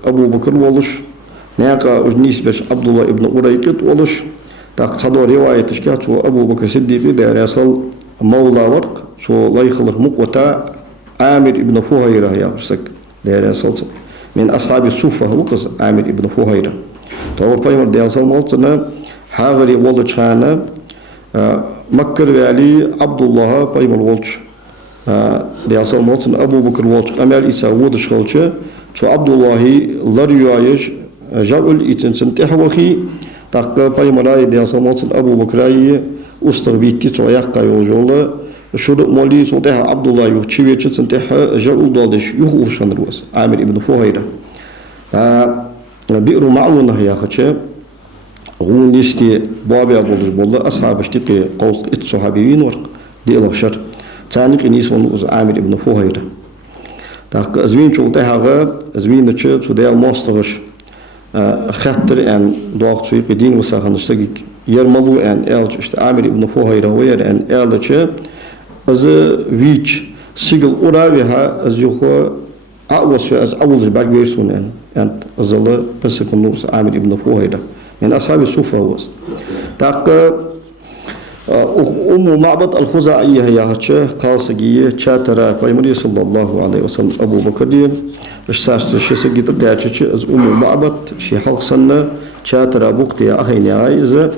أبو بكر ولش ناقا أجنيس باش عبد الله ابن أريقط ولش تقصدوا رواية تشكات شو أبو بكر الصديق دار يصل مولى ورق شو لا يخلر مقوتا عامر ابن فهيرة يا رسك دار يصل من أصحاب الصوفة وقص عامر ابن فهيرة تور بايمر دار يصل مولتنا حاغري ولش هانا مكر علي عبد الله بايمر ولش دار يصل مولتنا أبو بكر ولش أمال إسا ودش خلش شو عبد الله لريايش جاول إتنسن تحوخي تاق بايمراي دي صمت ابو بكراي استغبيتي تو يقا يوجولا شود مولي صوتها عبد الله يوتشي تسنتح جاول دالش يوخشن روس عامر ابن فهيرة بئر معونه يا خشه غونيستي بابي ابولج بولا اصحاب اشتقي قوس الصحابيين ورق دي الغشر ثاني قنيسون عامر ابن فهيرة تاق ازوين صوتها ازوين تش توديال ماسترش خطر أن دوق شوي قديم وساخن الشقيق يرملو أن إلج إشت عامر ابن فهيرة وير أن إلج از ويج سيجل أراويها از يخو أعوص في از أول جبار بيرسون أن أزل بس يكون نورس عامر ابن فهيرة من أصحاب الصوفة وز تاق معبد الخزاعية هي هاتش قاصقية شاترا بايمري صلى الله عليه وسلم أبو بكر الشاش شسقي تقاعدش از معبد شي حلق سنة شاترا بوقتي أخيني عايز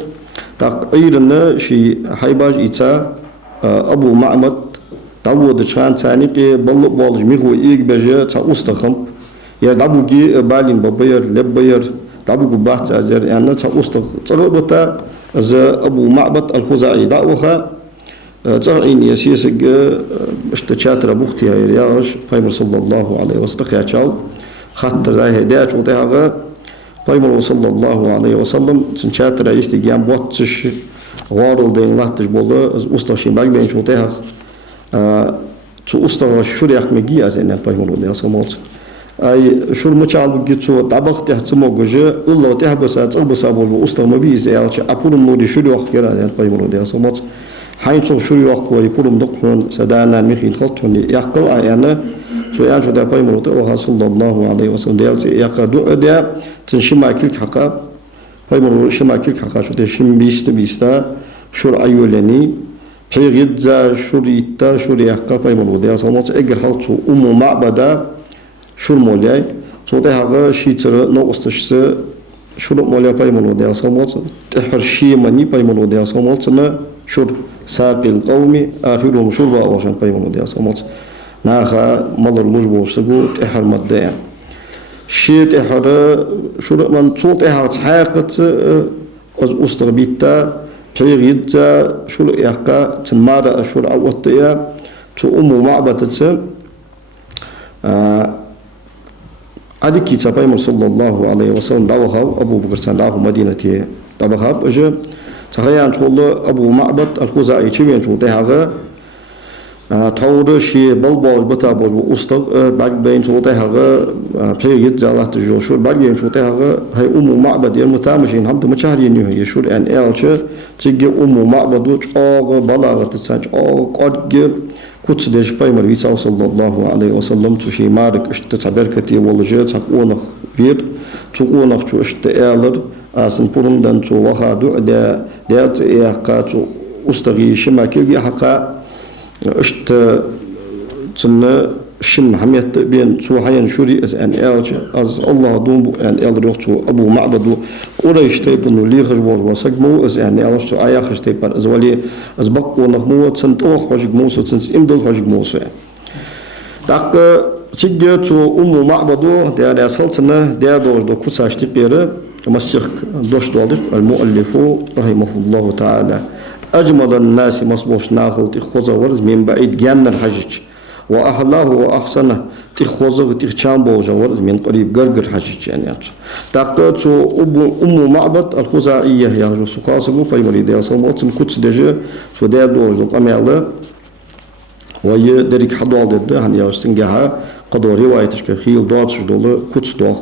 تقيرنا شي حيباج إتا أبو معبد داود شان ثاني كي بول ميغو إيج بجا تأوستخم يا دابوجي بالين ببير لبير دابوجو بحث أزر يعني تأوستخ تربطه ز أبو معبد الخزاعي داوخا ترين يسيسق اشتشات ربوختي هاي رياش فايمر صلى الله عليه وسلم يا خاطر هاي هدايات وطيها فايمر صلى الله عليه وسلم تنشات رئيس تجيان بوتش غارل دين الله تجبوله أستشي باقي بين شوطيها تو أستغل شريح مجيء زين فايمر ودي أصلا أي شور مشعل بجتو طبخ تحت موجة الله تحبس أتقبس أبو أستغل مبيز يعني أقول مودي شريح كيرا زين فايمر ودي أصلا حين صار شريح كوري بقولهم دقون سدانا مخين خطوني يقل أنا تو يعني شو ده فايمر ودي صلى الله عليه وسلم ده يقدو ده تنشم أكل حقا فايمر شم أكل حقا شو ده شم بيستا شور أيولني بيجدza شوريتا شوريحقا فايمر ودي أصلا أجر حالته معبدا شور مولاي تو ده هذا شيء ترى نقصتش شور مولاي فايمر ودي أصلا تحر شيء مني فايمر ودي أصلا شور ساقي القوم آخرهم شربا وعشان فايمر ودي أصلا ناخا مالر مجبور سقو تحر مدة شيء تحر شور من صوت تحر حقت از أستربيتا بيجدza شور يحقا تنمارا شور أوطيا تو معبدة أديكي تبايمر صلى الله عليه وسلم دعوها أبو بكر دعوه مدينة دعوها أجا تخيل تقول أبو معبد الخزاعي تبين تقول تهاجا تور شيء بلبال بتابج وأستغ بعد بين تقول تهاجا بيجد زالة الجوشور بعد بين تقول تهاجا هاي معبد المتامشين هم مشاهرين هي شور أن إلش تيجي معبد وجاء بلاغة تسانج قد كنت دش بايمر ويساو صلى الله عليه وسلم تشي مارك اشتتعبر كتير والجيت تقونخ بير تقونخ شو اشتئالر أصلا برندن تو وخادو دالت إيقات أستغي شما كيجي حقا اشت تنا شم حميت بين تو حين شوري أن إلج أز الله دوم أن إل رختو أبو معبد قريش تيبن ولي خجبور وسجمو أز أن إلج تو أيا خج تيبر أز ولي أز بقو نخمو تنتوخ حجك موسى تنس إمدل حجك موسى دق تيجي تو معبدو دار أصلتنا دار دوش دو كوساش تبيره مسيخ دوش دولر المؤلف رحمه الله تعالى أجمل الناس مصبوش ناخل تخوزا ورز من بعيد جنة الحجج وأحلاه وأحسنه تخوزا تخشان بوجا ورز من قريب قرقر حجج يعني تاقتو معبد الخزاعية يا رسول خاصه فيمري دي أصلا وطن كتس دجا سو دار دوش دو قميالة وي دريك حدوال دي هن يارستنجها قدو روايتش كخيل دواتش دولة كتس دوخ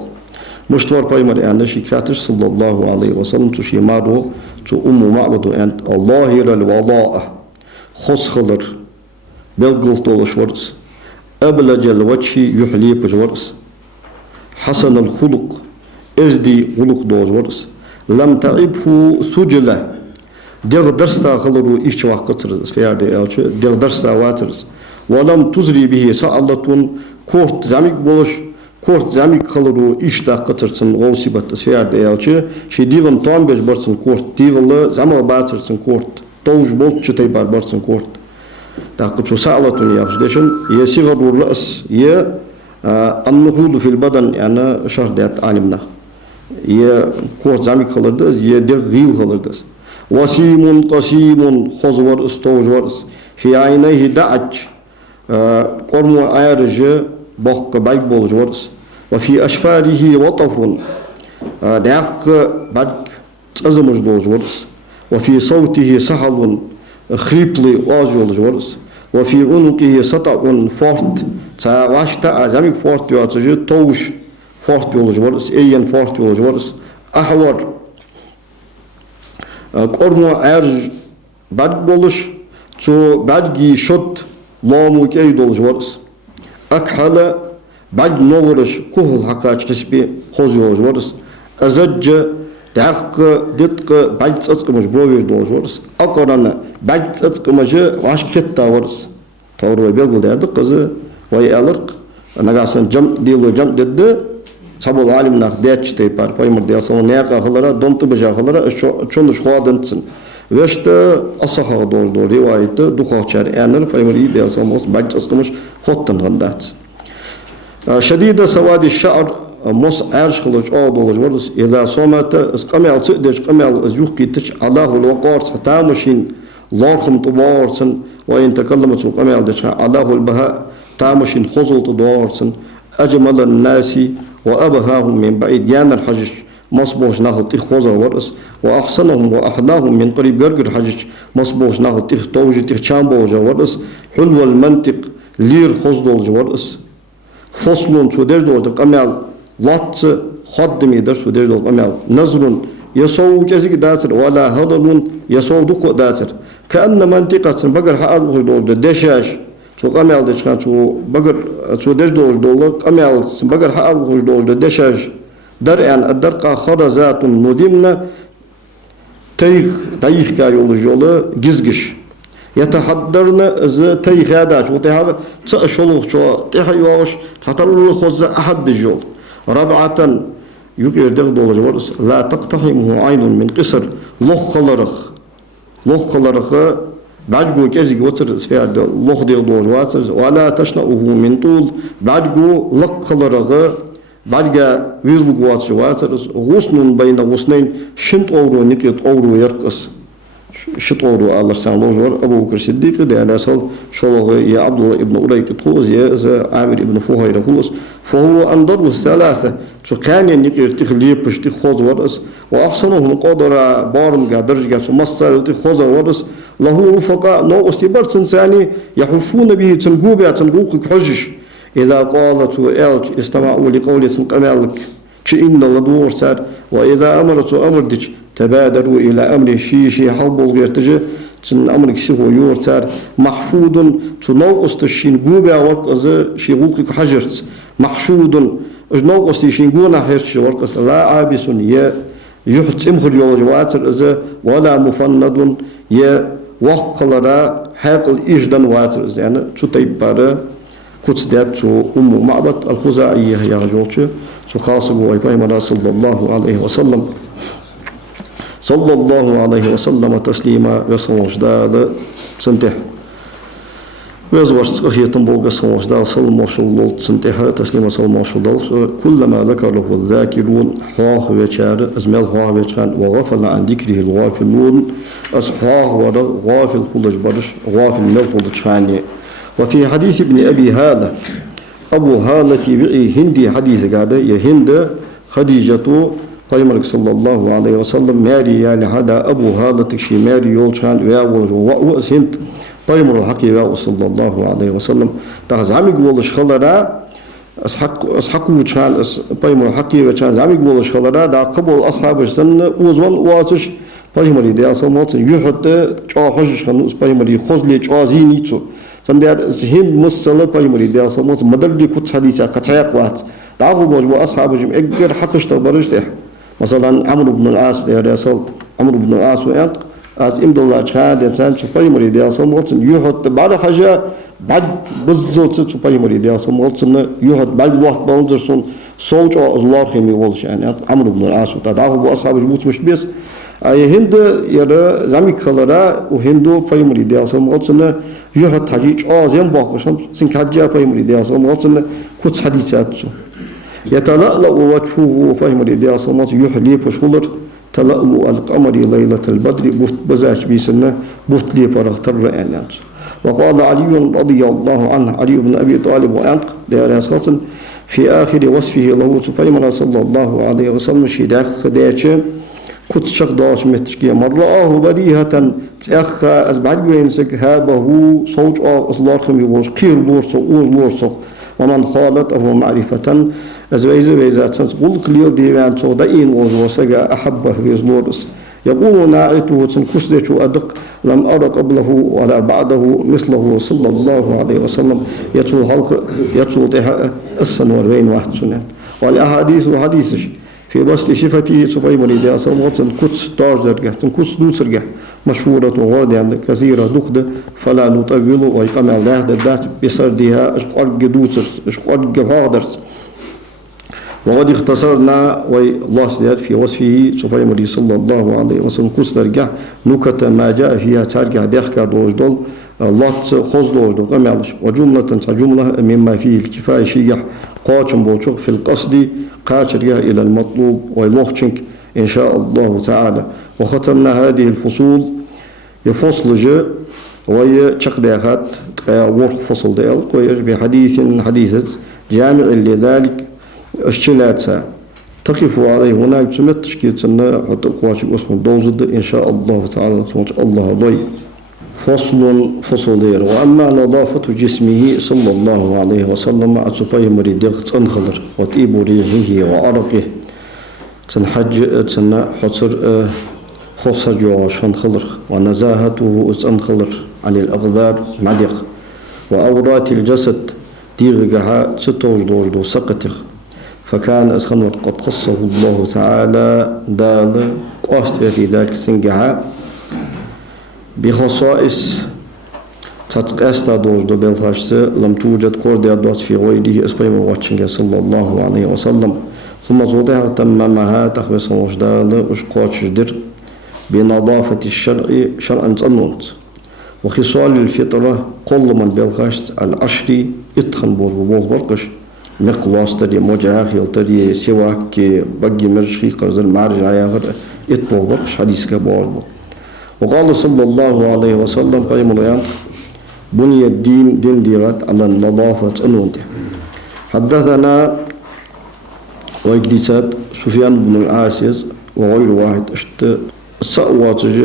مشتور بايمر يعني شيكاتش صلى الله عليه وسلم تشي مارو تو معبد أنت الله يرى الوضاء خص خلر بلغلط الشورس أبلج الوجه يحلي بجورس حسن الخلق ازدي خلق دوجورس لم تعبه سجلة ديغ درستا خلرو إيش وقت في هذا الأشياء ديغ درستا واترز ولم تزري به سألتون كورت زميك بولش كورت زميك خلرو إيش دا قطرسن غوصيبت في هذا الأشياء شي ديغن طعم بيج برسن كورت ديغن زمال باترسن كورت توج بولت شتي بار برسن كورت تاقتشو سألتون يا خشدشن يسيغر الرأس يا النهوض في البدن يعني شهر ديات عالمنا يا كورت زميك خلردز يا ديغ غيل خلردز وسيم قسيم خزور استوجورس في عينيه دعج قرمو عارج بق بايك بولجورس وفي أشفاره وطف دعق بايك تزمج بولجورس وفي صوته سحل خريبلي واجولجورس وفي عنقه سطع فورت تا واشتا زميك فورت يواتجي توش فورت يولجورس اين فورت يولجورس أحور قرمو عارج بايك بولش تو بايكي شط لامو كي دولجورس أكحل بعد نورش كهل حقاش كسبي خوزيوج ورس أزج دعق دتق بعد تصق مش برويج دوج ورس أقرنا بعد تصق مش واش كتا ورس تورو بيقول ده قزة وي ألرق أنا قاسن جم ديلو جم دد سبب العالم ناخ ديتش تيبار بايمر دياسون نياقة خلرا دمت بجا خلرا شون شخوادنتسن وشت أصحى دور رواية دخوشر أنر فيمري ديالساموس بعد أستمش خطن غندات شديد سواد الشعر مص عرش خلج دولج ورس إذا صمت قمل تقدش قمل يوقي تش على الوقار تامشين لارخم طبارسن وإن تكلمت قمل دش على البهاء تامشين خزل طبارسن أجمل الناس وأبهاهم من بعيد يان الحجج مصبوش ناخد تيخ خوزا ورس وأحسنهم وأحلاهم من قريب جرجر حجج مصبوش ناخد تيخ توجي تيخ شامبوجا ورس حلو المنطق لير خوزدولج ورس فصلون توديج دولج قمال لات خدمي در توديج دولج قمال نظر يسوع كذي داتر ولا هضم يسوع دق داتر كأن منطقة بقر حال دولج دشاش تو قمال دش كان تو بقر توديج دولج دولج قمال بقر حال دولج دشاش درعن الدرقة خرزات ندمنا تيخ كاريول جولة جزجش يتحضرن ز تيخ هذا شو تهذا تأشلوه شو تهيوش تطلع خز أحد الجول رابعة يكير دغدول جورس لا تقتحمه عين من قصر لخ خلرخ بعد جو كذي وتر سفير لخ دغدول واتر ولا تشنأه من طول بعد جو لق خلرخ بعد جا ويزلق واتر غصن بين غصنين شنت أورو نكيت أورو يرقص شطورو الله سبحانه وتعالى أبو بكر الصديق ده على أصل شلوه يا عبد الله ابن أوليك تخلص يا عامر ابن فهير خلص فهو أنظر الثلاثة سكان ينكر تخليه بشتي خوز ورس وأحسنهم قدر بارم قدرج قاس مصر تخوز ورس له رفقاء نو استبار تنساني يحفون به تنجوبة تنروق حجش إذا قالت وإلج استمعوا لقول سنقمالك إن الله صار وإذا أمرت أمردج تبادروا إلى أمر شي حلب وغيرتجه تن أمرك سهو يورتار محفوظ تنوقص تشين جوبا ورقز شيغوقك حجرت محشود أجنوقص تشين جونا حجرت ورقز لا عابس يحت امخر يوجواتر ولا مفند وقلرا حاقل إجدن واتر يعني تتيبارا كتدات معبد الخزاعية يا جوتش خاصه ويبايمنا صلى الله عليه وسلم صلى الله عليه وسلم تسليما وصلوش داد سنتح ويزورش تخيطن بوغ صلوش داد صلموش الله سنتح تسليما صلموش الله كلما ذكره الذاكرون حاه وشار أزمال حاه وشان وغفل عن ذكره الغافلون أصحاه وغافل خلج برش غافل ملفظ شاني وفي حديث ابن أبي هالة أبو هالة بقي هندي حديث قاعدة يا هند خديجة قيمرك صلى الله عليه وسلم ماري يعني هذا أبو هالة تكشي ماري يولشان وأس هند قيمر الحقيقة صلى الله عليه وسلم تغزعمي قولش خلرا أسحقوا شان قيمر الحقيقة شان زعمي قولش خلرا دا قبل أصحاب السنة وزوان واتش قيمر دي أصلا يحط جاهش خنوس قيمر خزلي جازينيتو سندير هند مسألة قيمر دي أصلا مدري كت حديثة كتايق وات دعوا بوجو أصحاب جم أجر حقش تبرجته مثلا عمرو بن العاص ده رسول عمرو بن العاص وأنت از إمد الله شهادة إنسان شوفي مريض يا صمولتن يحط بعد حاجة بعد بالضبط شوفي مريض يا صمولتن يحط بعد الوقت بوندرسون صوت الله خيمي والش يعني عمرو بن العاص وتدعوا بأصحاب جموت مش بس أي هند يرى زميك خلرا وهندو في مريض يا صمولتن يحط حاجة زين باقشان سنكجا في مريض يا صمولتن كت حديثات يتلألأ وجهه في مريض يا صمولتن يحلي بشغلر تلألؤ القمر ليلة البدر بزاش بيسنة بفتلي فرغتر رأيانات وقال علي رضي الله عنه علي بن أبي طالب وأنت دير أساسا في آخر وصفه له سبحانه صلى الله عليه وسلم شداخ خداشه كنت شخداش متشكي من رآه بديهة تأخى أزبعد بينسك هابه صوت أصلاً خمي وش قير لورسو ومن خالطه معرفة أزويزة تقول كليل ديوان صدقين وزوسجا أحبه بيزلورس يقول ناعته تنكسدش أدق لم أرى قبله ولا بعده مثله صلى الله عليه وسلم يطول حلق يطول السنور بين واحد سنة والأحاديث وحديثش في بسط صفته سبحانه مريد أصلا تنكس تارجرجة تنكس دوسرجة مشهورة وواردة كثيرة دخد فلا نطول ويقام الله الذات بسردها أشقرق دوسر أشقرق هادرس وقد اختصرنا والله سياد في وصفه صفي صلى الله عليه وسلم كسر نكت ما جاء فيها ترجع ديخك دوجدول الله خوز دوجدول قمالش وجملة مما فيه الكفاية شيء قاچم بوچوك في القصد قاچر إلى المطلوب ويلوخشنك إن شاء الله تعالى. وختمنا هذه الفصول يفصل جاء ويشق ديخات ورق فصل ديالك بحديث جامع لذلك الشلات تقف عليه هناك سمت تشكيلنا حتى قواتك اسمه دوزد إن شاء الله تعالى الله ضي فصل دير. وأما نظافة جسمه صلى الله عليه وسلم أتصفيه مريدق تنخلر وطيب ريحه وعرقه تنحج تنحصر خصر جواشان خلر ونزاهته تنخلر عن الأغذار مدخ وأورات الجسد ديغها ستوج دوجدو سقطخ. فكان أسخن قد خصه الله تعالى دال قاست في ذلك سنجها بخصائص تتقاست دوجدو بالهاشت لم توجد كورديا دوت في غيره اسبيم واتشنج صلى الله عليه وسلم. ثم زودها تمامها تخبص وجدال اشقاش در بنظافة الشرع شرعا تنونت. وخصال الفطرة كل من بالغشت العشري اتخن بوز برقش مقلاص تري موجه يلتري سواك بقي مرشخي قرز المعرج عياغر اتبوز برقش حديث كبوز. وقال صلى الله عليه وسلم قيم بني الدين دين ديغت على النظافة أنونت. حدثنا ويقدسات سفيان بن العاسيس وغير واحد اشت السأواتج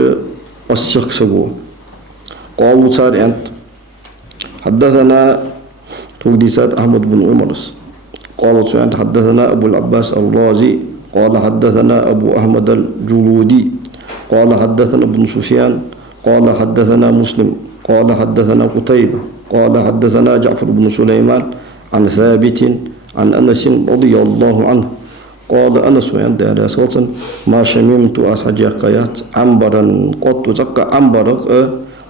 السقسقو قالوا سار أنت. حدثنا تقديسات أحمد بن عمرس قال سار أنت. حدثنا أبو العباس الرازي قال حدثنا أبو أحمد الجلودي قال حدثنا ابن سفيان قال حدثنا مسلم قال حدثنا قتيبة قال حدثنا جعفر بن سليمان عن ثابت عن أنس رضي الله عنه قال أنس عند رسول ما شممت أسحج قيات عنبرا قط زق عنبر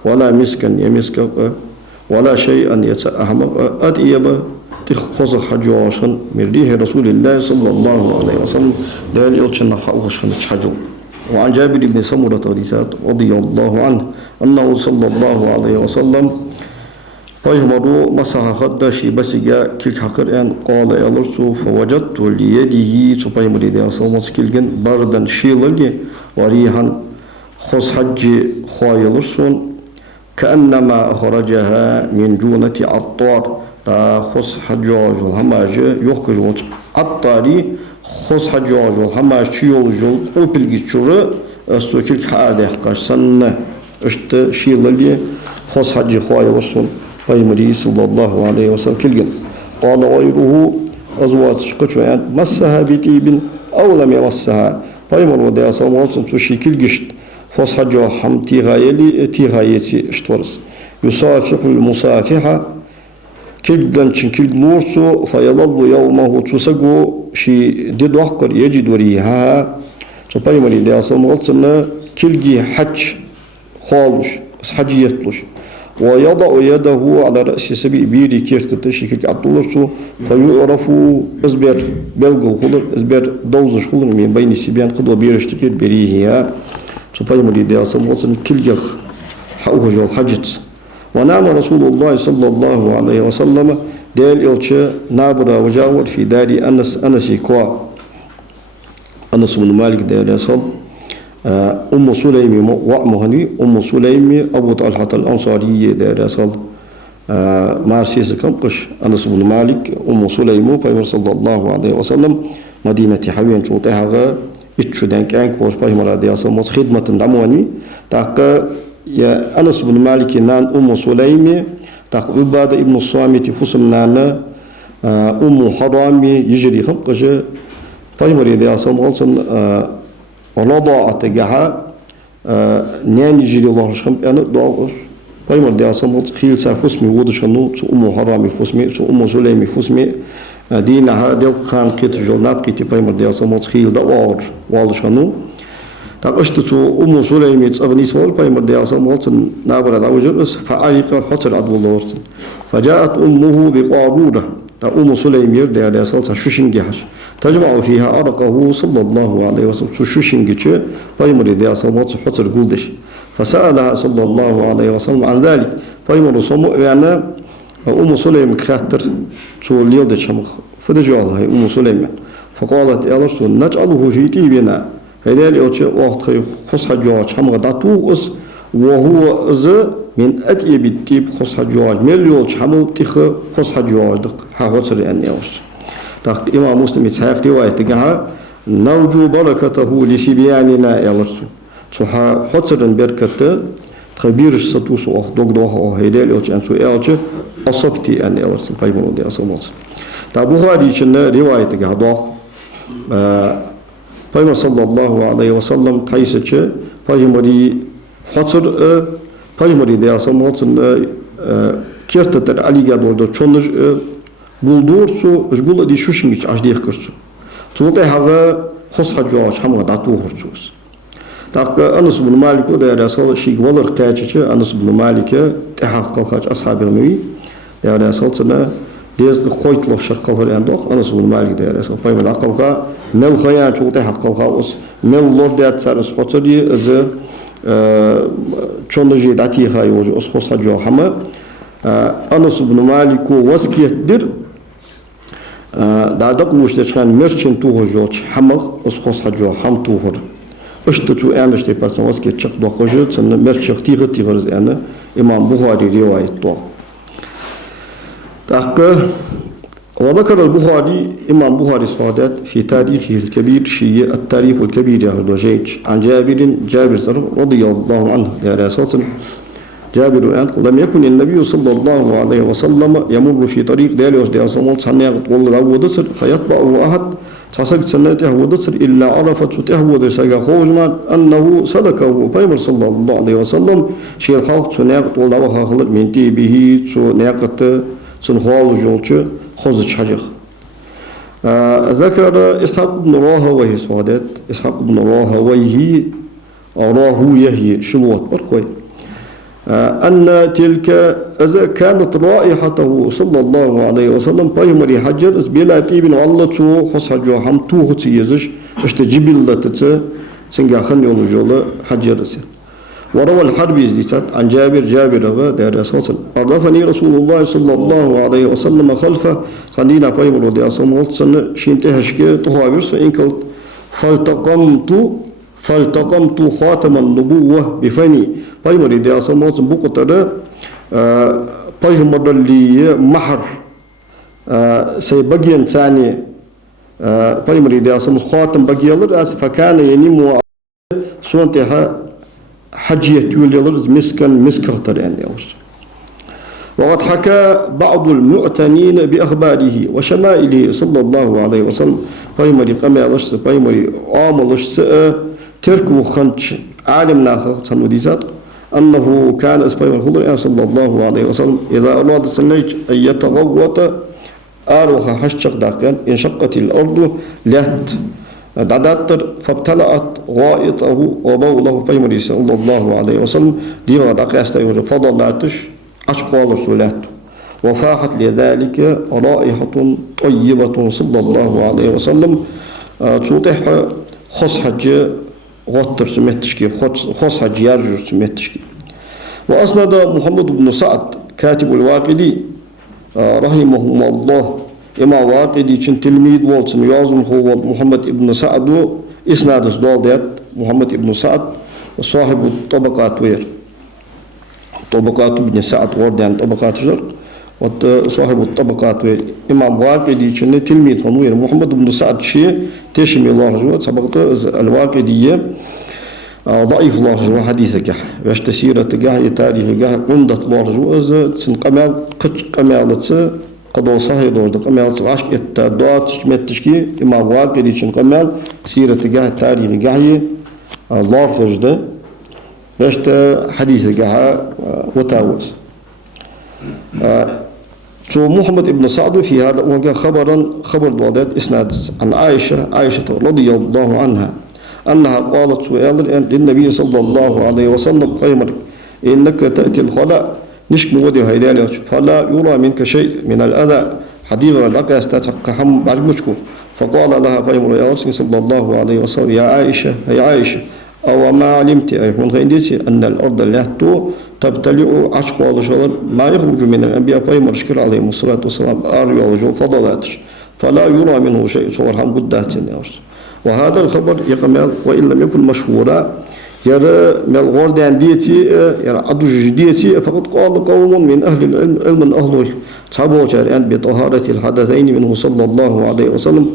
ولا مسكا يمسك ولا شيئا يتأحمق أديب تخص حجواشا من ريح رسول الله صلى الله عليه وسلم دال يلشن حوشن حجو. وعن جابر بن سمرة رضي الله عنه أنه صلى الله عليه وسلم فيهمروا مسح خد شي بس جاء كل حقر قال يلرسو فوجدت ليده سبحانه مريد صلى كيلجن بردا شيلل وريحا خص حج خايلرسون كأنما أخرجها من جونة عطار تا خص حجاج الهماج يخرج عطاري خص حجاج الهماج شيول قبل جشرة استوكل حاله قشن اشت شيلل خص حج خايلرسون فيمري صلى الله عليه وسلم كلجن. قال غيره أزواج شقشوان مسها بتيب أو لم يمسها فيمر ودي أصلا تشي كلجشت فصحجوا حم تيغايتي اشتورس يصافح المصافحة كلجن كل لورسو فيظل يومه تسقو شي ديد وقر يجد ريها فيمري دي أصلا كلجي حج خالش حج يطلش ويضع يده على رأس سبي بيري كيرت شكل عطولرسو فيعرف إزبير بلغ خلر إزبير دوزش خلر من بين السبيان قدو بيرشتكير بريهيا سبحانه مريد أصلا وصل كل يخ حوجه الحجت. ونام رسول الله صلى الله عليه وسلم ديل إلشا نابرا وجاور في دار أنس كوا أنس بن مالك ديل يصل أم سليم وأمهني أم سليم أبو طلحة الأنصارية دار يصل مارسيس كمقش أنس بن مالك أم سليم فيمر صلى الله عليه وسلم مدينة حوين توتها اتشدان كان كوش فيمر دار يصل خدمة دمواني تاق يا أنس بن مالك نان أم سليم تاق عبادة ابن الصامت فسم نانا أم حرامي يجري خمقش فيمر دار يصل ولضاعت جها نيان يجري الله شخم أنا ضاعش فيمر دي أصلا خيل سر فسمي ودشنو شو أم حرامي فسمي شو أم سليمي فسمي دينها ديو خان قيت جلنات قيت فيمر دي أصلا خيل دوار والشنو تقشت شو أم سليمي تأغني سوال فيمر دي أصلا نابر الأوجرس فعليق حصر عدو الله فجاءت أمه بقارورة أم سليم يرد عليه الصلاة شوشنجهش تجمع فيها عرقه صلى الله عليه وسلم شوشنجش فيمر عليه الصلاة حصر قلدش فسألها صلى الله عليه وسلم عن ذلك فيمر صمو يعني أم سليم كاتر تقول يلدش فدجالها أم سليم فقالت يا رسول نجعله في طيبنا هذا اليوم وقت خصها جواج هم غداتوس وهو من أطيب الطيب خصها جواج مليون حمل تخ خصها جواج دق حاصر أن يوس تق إمام مسلم يسحق رواية جها نرجو بركته لسبياننا يا رسول تها حصر بركة خبير ستوس دوغ دوها هذا اليوم أنسو يالج أصبتي أن يا رسول فيمون دي أصلا تابوها شن رواية جها دوغ فيما صلى الله عليه وسلم تايسچ فيمري حصر فيمري دي أصلا كيرتتر علي جادور چونج بولدور سو جبول دي شوشنج أجديخ كرسو توتي هذا خصها جواج هم غداتو هرچوس تاق أنس بن مالك ده رسول شيء ولر كاتش أنس بن مالك تحقق خاج أصحاب النبي ده رسول سنة ديز خويت له شرق الهرياندوخ أنس بن مالك ده رسول فيما العقلقة مل خيان شو تحققها أس مل لورد أتسارس خطري إذ چونجي داتي هاي وجه أس خصها جو حما أنس بن مالك وسكيت در دادق وش تشان مرشن توه جوش حمق أس خصها جو حم توهر اشتتو أنش تي برسون وسكيت شق دو خجت سن مرشق تيغر أنا إمام بخاري رواية تو تحقق وذكر البخاري إمام بخاري صادت في تاريخه الكبير شيء التاريخ الكبير يا رجيج عن جابر رضي الله عنه يا رسول جابر لم يكن النبي صلى الله عليه وسلم يمر في طريق داليوس دي أصمول صنع والله ودسر فيطبعه أحد تصق سنته ودسر إلا عرفت تهود سجى خوجنا أنه صدقه فيمر صلى الله عليه وسلم شيء الخلق سنعت والله خلق من تي به سنعت سنخوال جولش خزج حجخ ذكر إسحاق بن راهويه صادت إسحاق بن راهويه راهويه شلوت برقوي أن تلك إذا كانت رائحته صلى الله عليه وسلم فيمري حجر بلا تيبن والله تو خصها جو هم تو خصيزش اشتجبل لتت سنجا خن يول جول حجر وروى الحربي زيتات عن جابر دار رسول أضافني رسول الله صلى الله عليه وسلم خلفه صندينا فيمر ودي أصلا سن شينتهشك تهاورس إن قلت فالتقمت خاتم النبوة بفني فيمر دي أصلا بقطر فيمر لي محر سيبقين ثاني فيمر دي أصلا خاتم بقيالر فكان ينمو سونتها حجية يوليلرز مسكتر يعني وقد حكى بعض المعتنين بأخباره وشمائله صلى الله عليه وسلم فيمري قمالش فيمري عاملش تركوا خنش عالم ناخر سنوديزات أنه كان اسمه خضر صلى الله عليه وسلم إذا أراد سنيج أن يتغوط أروح حشق داقا انشقت الأرض لات دعداتر فابتلعت غائطه وبوله فيمري صلى الله عليه وسلم ديغا داقا يستيوز فضلاتش أشقال رسولاته وفاحت لذلك رائحة طيبة صلى الله عليه وسلم توضح خص حج غطر سمتشكي خص حج يرجر سمتشكي وأسند محمد بن سعد كاتب الواقدي رحمه الله إما واقدي كن تلميذ والسن يازم هو محمد بن سعد إسناد دولدات محمد بن سعد صاحب الطبقات وير طبقات ابن سعد وردان طبقات جر وصاحب الطبقات وير إمام واقدي كن تلميذ وير محمد بن سعد شيء تشمي الله جوا سبقت الواقدية ضعيف الله جوا حديثك واش تسيرة جاه تاريخ جاه عندة الله جوا سن قمال قش قمالت قدو صحيح دور قمال عشق التدوات شمتشكي إمام واقدي كن قمال سيرة جاه تاريخ جاه الله خجده باش حديث جاه وتاوز شو محمد ابن سعد في هذا وجاء خبر الوضع إسناد عن عائشة رضي الله عنها أنها قالت سؤال للنبي صلى الله عليه وسلم قيمر إنك تأتي الخلاء نشك مودي هيدالي فلا يرى منك شيء من الأذى حديث لقى استحقهم بعد مشكو فقال لها فيمر يا رسول صلى الله عليه وسلم يا عائشة هي عائشة أو ما علمت أي من غيرتي أن الأرض التي تبتلع عشق والجلال ما يخرج من الأنبياء فيمر شكر عليهم الصلاة والسلام أري والجو فضلاتش فلا يرى منه شيء صور هم بدات وهذا الخبر يقمل وإن لم يكن مشهورا يرى من الغردان ديتي يرى عدو جديتي فقد قال قوم من أهل العلم من أهله تابعوا جاريان بطهارة الحدثين منه صلى الله عليه وسلم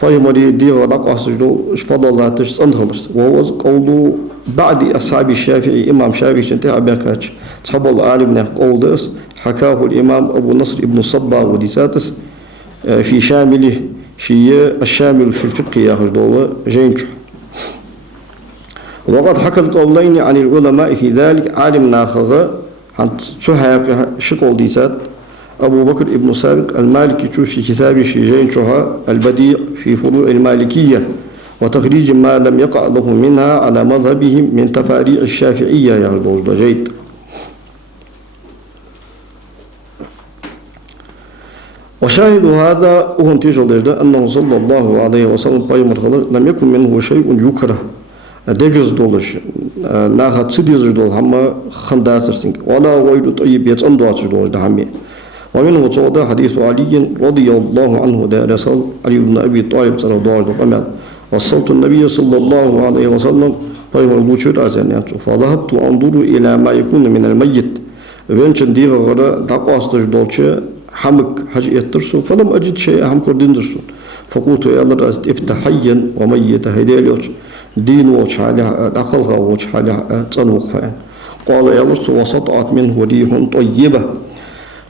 فيمري دي غلق أسجدوا فضلاتش صنخلص وهو قول بعد أصحاب الشافعي إمام شافعي شنتها بكاتش تابع العالم قول دس حكاه الإمام أبو نصر ابن الصبا وديساتس في شامله شيء الشامل في الفقه ياخذ دولة جينش وقد حكى القولين عن العلماء في ذلك عالم ناخذ عن شهاق شقول ديسات أبو بكر ابن سابق المالكي في كتابه شيئين شها البديع في فروع المالكية وتخريج ما لم يقع له منها على مذهبهم من تفاريع الشافعية ياخذ جيد وشاهد هذا وهم تجد أنه صلى الله عليه وسلم لم يكن منه شيء يكره دجز دولش ناها تسديز دول هم خنداترسين ولا ويد طيب يتصندوات دول دهمي ومنه توضع حديث علي رضي الله عنه ده رسول علي بن أبي طالب صلى الله عليه وسلم وصلت النبي صلى الله عليه وسلم فيمر بوشر أزانياته فذهبت أنظر إلى ما يكون من الميت وينشن ديغا غدا دقواستش دولش حمك حاجة يترسو فلم أجد شيء هم كردين درسو فقلت يا الله ابت حيا وميتا هيديليوش دين وش عليها دخلها وش عليها تنوخها قال يا الله وسطعت منه ريح طيبة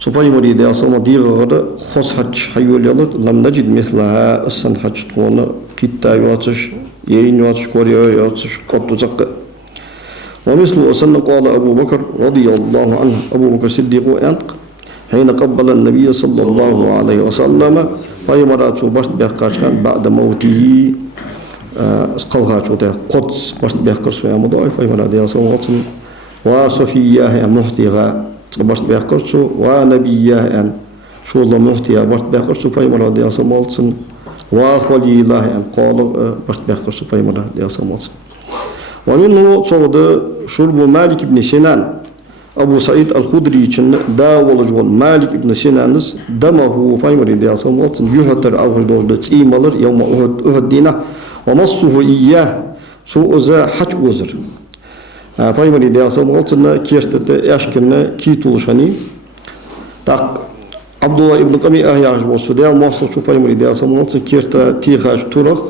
سبحانه مريد يا صلى ديغ غدا خص حج حيو يالله لم نجد مثلها السن حج تونا كتا يواتش يين يواتش كوريا يواتش قط زق ومثل أسن قال أبو بكر رضي الله عنه أبو بكر الصديق أنق حين قبل النبي صلى الله عليه وسلم فيمرات بشت بيقاشان بعد موته اسقلها شوته قدس بشت بيقرس يا مضاعف فيمرات يا صلى الله عليه وسلم وصفية يا مهتغا بشت بيقرس ونبيه أن شو الله مهتيا بشت بيقرس فيمرات يا صلى الله عليه وسلم وخليله أن قال بشت بيقرس فيمرات يا صلى الله عليه وسلم ومنه صعد شرب مالك بن سنان أبو سعيد الخدري دا ولجول مالك ابن سنانس دمه فايمر دي أصلا واتن يهتر أول دول تيمالر يوم أهد دينا ومصه إياه سوء ذا حج وزر فايمر دي أصلا واتن كيرتت يشكرنا كيتولشاني تاق عبد الله ابن قمي أهياج والسوداء موصل شو فايمر دي أصلا واتن كيرتا تيخاج تورخ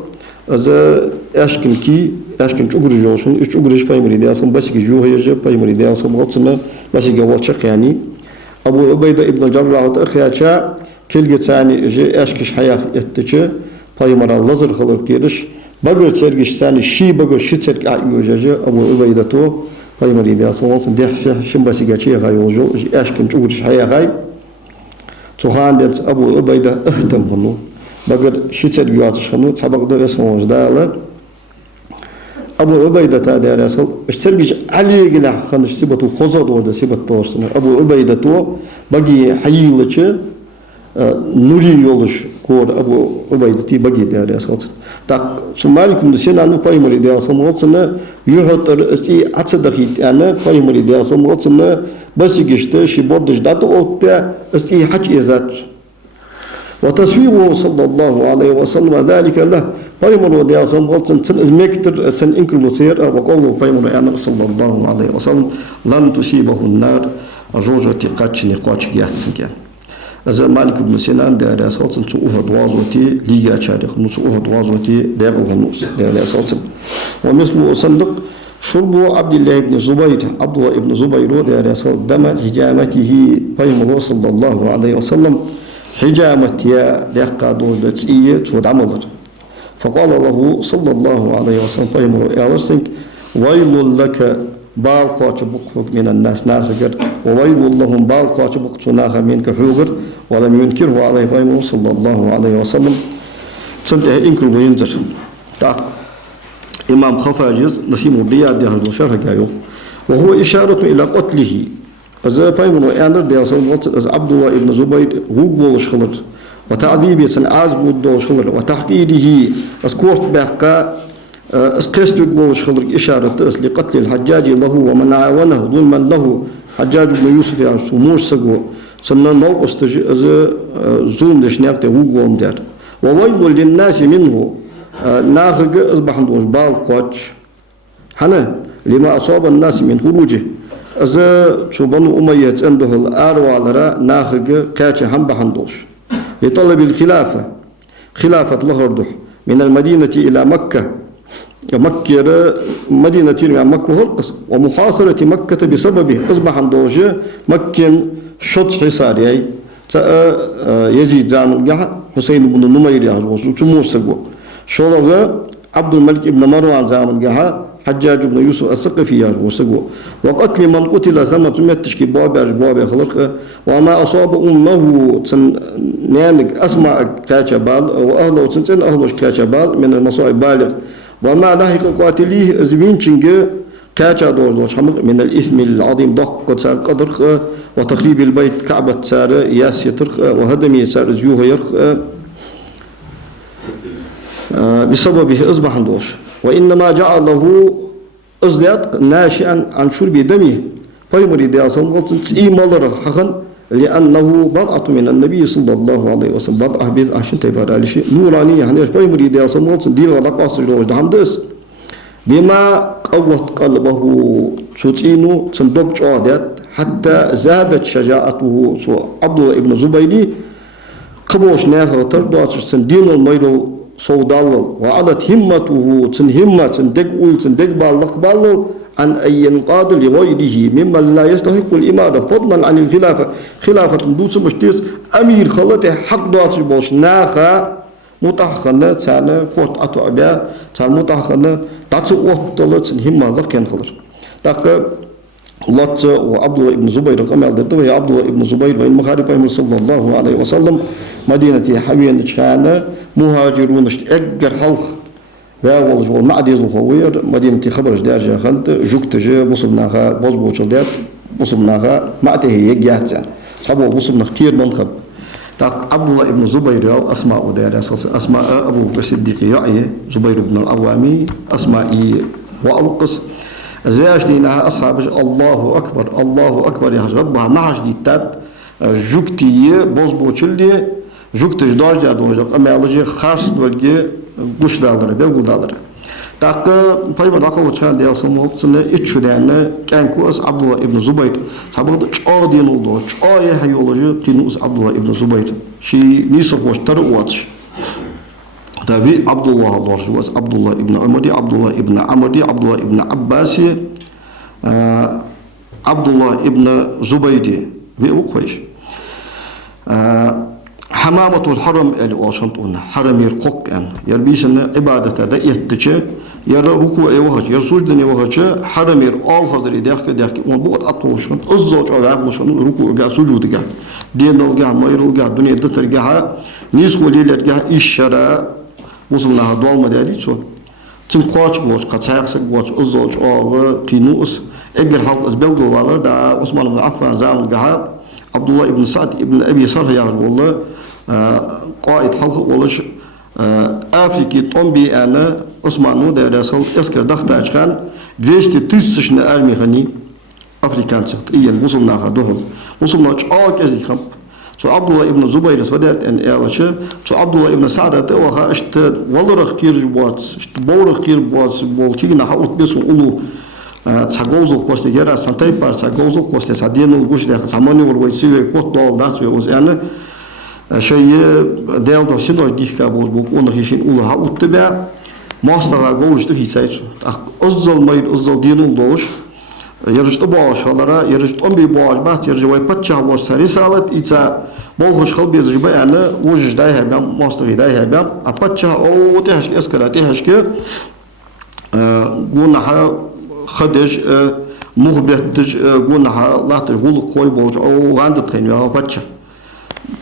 أذا أشكن كي أشكن شجر جوشن شجر إيش بايمري ده أصلا بس كجوه يجي بايمري ده أصلا غطسنا بس جوال شق يعني أبو عبيدة ابن الجراح أخياتشا كل جتاني جي أشكش حياة يتجه بايمر اللزر خلق تيرش بقر تسرقش ثاني شي بقر شي تسرق عيوجه أبو عبيدة تو بايمري ده أصلا غطس دحسه شم بس جاتشي غاي وجو أشكن شجر حياة غاي تخان أبو عبيدة اهتم منه بقر شتى بيواتش خنو سبق ده اسمه جداله أبو عبيدة تادي رسول اشترجش عليه جنا خنش سبته الخزاد وده سبت تورسنا أبو عبيدة تو بقي حيلة نوري يولش كور أبو عبيدة تي بقي ده رسول تاق سمالكم دسنا نو بايمري ده رسول واتسنا يهتر استي أتصدقيت أنا بايمري ده رسول واتسنا بس يجشته شبordش داتو أوته استي حج إزات وتصويره صلى الله عليه وسلم ذلك له فيمر ودي أصلا قلت تن مكتر تن إنكر لسير وقوله فيمر أنا صلى الله عليه وسلم لن تصيبه النار الرجل قاتش نقاش يحسن كان إذا مالك بن سنان ده أصلا سوء دوازوتي ليجا شارخ سوء دوازوتي ده الغنوس ده أصلا ومثل صندق شرب عبد الله بن زبير عبد الله بن زبير ده أصلا دم حجامته فيمر صلى الله عليه وسلم حجامة يا دقة دول تسية ودعملر فقال له صلى الله عليه وسلم فيمر يا رسولك ويل لك بال قاتش بقفك من الناس ناخجر وويل لهم بال قاتش بقتش ناخ منك حوغر ولم ينكره عليه فيمر صلى الله عليه وسلم تنتهي إنكر وينزر تاق إمام خفاجز نسيم الرياض يهرد شرح جايو وهو إشارة إلى قتله إذا فايمر أنا ده أصلا عبد الله بن زبير هو شخلت وتعذيبه سن عذب الدوش خلر وتحقيره أسكورت بحقا أسقست بقول خلر إشارة لقتل الحجاج له ومن عاونه ظلما له حجاج بن يوسف يعني سموش سقو سنة نو أستج ظلم دشناقته وقوم دار وويل للناس منه ناخج أصبح ندوش بالقوتش حنا لما أصاب الناس من خروجه إذا شبنو أمية عنده الأروالرا ناخج كاتش هم بحندوش لطلب الخلافة خلافة لهردح من المدينة إلى مكة مدينة إلى مكة هرقص ومحاصرة مكة بسببه أصبح ندوش مكة شط حصار يعني يزيد زامن جها حسين بن نمير يعرفه شو سقوا شولغا عبد الملك بن مروان زامن جها حجاج بن يوسف الثقفي يعرفه سقوا وقتل من قتل ثم تشكي باب خلق وما أصاب أمه نانك أسمع كاتشبال وأهله تنسين أهله كاتشبال من المصائب بالغ وما لاحق قاتليه زبين شنجة كاتشا دوش من الإثم العظيم ضق سار قدر وتخريب البيت كعبة سار ياس يترخ وهدم سار زيوه يرخ بسببه أصبح دوش وإنما جعله أزداد ناشئا عن شرب دمه فيمري دياسا إيمالر حقا لأنه بضعة من النبي صلى الله عليه وسلم بضعة بيض عشان تبار على شيء نورانية يعني فيمري دياسا دير ولا قاصر دوش دهم دس بما قوت قلبه تشينو صندوق جودات حتى زادت شجاعته سو عبد الله ابن زبيدي قبوش ناخر تردوش دين الميرو صودال وعلت همته همة دق دق بالقبال عن أن ينقاد لغيره ممن لا يستحق الإمارة فضلا عن الخلافة خلافة دوس مشتيس أمير خلته حق دوش بوش ناخا متأخرنا تانا قوت أتوابع تان متأخرنا تاتو وقتلت همة لكن خلر تاك لات وعبد الله ابن زبير قمال دتو يا عبد الله ابن زبير وإن مخالف صلى الله عليه وسلم مدينة حوين كان مهاجرون أجر خلق وأول جول معدي زوجوير مدينة خبرش دارجة خنت جوكت جا بصبناها بصبوش دات بصبناها معته هي جاهزة صابوا بصبنا كتير منخب تاك عبد الله ابن زبير أسماء ودار أسماء أبو بكر الصديق يعي زبير بن العوامي أسماء وأوقس زياش لينها أصحاب الله أكبر يا ربها ما عجدي تات جوكتي بصبوشلي جوكتش دارجة دوجك أما يالجي خاص دولجي قش دالر بيقول دالر تاك فايبر داخل كان ديال سموه سنة إتشودانة كان كوس عبد الله ابن زبير سابقد شاء دينو دو شاء يهيولوجي تينوس عبد الله ابن زبير شي نيسف وش ترواتش تابي عبد الله جواز عبد الله ابن عمري عبد الله ابن عمري عبد الله ابن عباسي عبد الله ابن زبيدي بيقول كويس حمامة الحرم اللي واشنطن حرم يرقق أن يربيسنا عبادة دقيقة تجى يرى ركوع وهج يرسوجدني وهج حرم يرقال حضر داخل وبقت أطوشن الزوج على عقلشن ركوع جا سجود جا دين الجا ما يرجع الدنيا ترجع نيس خليل يرجع إشارة وصلنا هدول مداري شو تنقاش قوش قطعك سقوش الزوج أو تينوس أجر حق أسباب جوالر دا عثمان بن عفان زعم جها عبد الله ابن سعد ابن أبي سرح يا والله قائد حلق ولش أفريقي طنبي أنا عثمان مو ده رسول أذكر دخت أشكال 200 أرمي خني أفريقيان سقط إيان وصلنا خدوهم وصلنا أشعار كذي خم سو عبد الله ابن زبير سودات أن إعلش سو عبد الله ابن سعد توها أشت والله خير جوات أشت بور خير بوات بول كي نحاول بسون أولو تساقوزو كوستي جرا سنتاي بار تساقوزو كوستي سادينو الجوش ده ساموني والويسيو كوت دول داس ويوز أنا شيء دال ده سنوش ديك كابوز بوك ونخيشين أولو هاوتبع ماسترا جوش ده هيسايسو أزل دينو دوش يرجت باش هذا يرجت أمي باش بات يرجع ويبتشع باش سري سالت إذا بالخش خلب يرجع أنا وجد ده هبام ماستر ده هبام أبتشع أو تهشك أسكر تهشك قلنا خدش مخبتش قلنا لا تقول خوي باش أو عند تخين يا أبتشع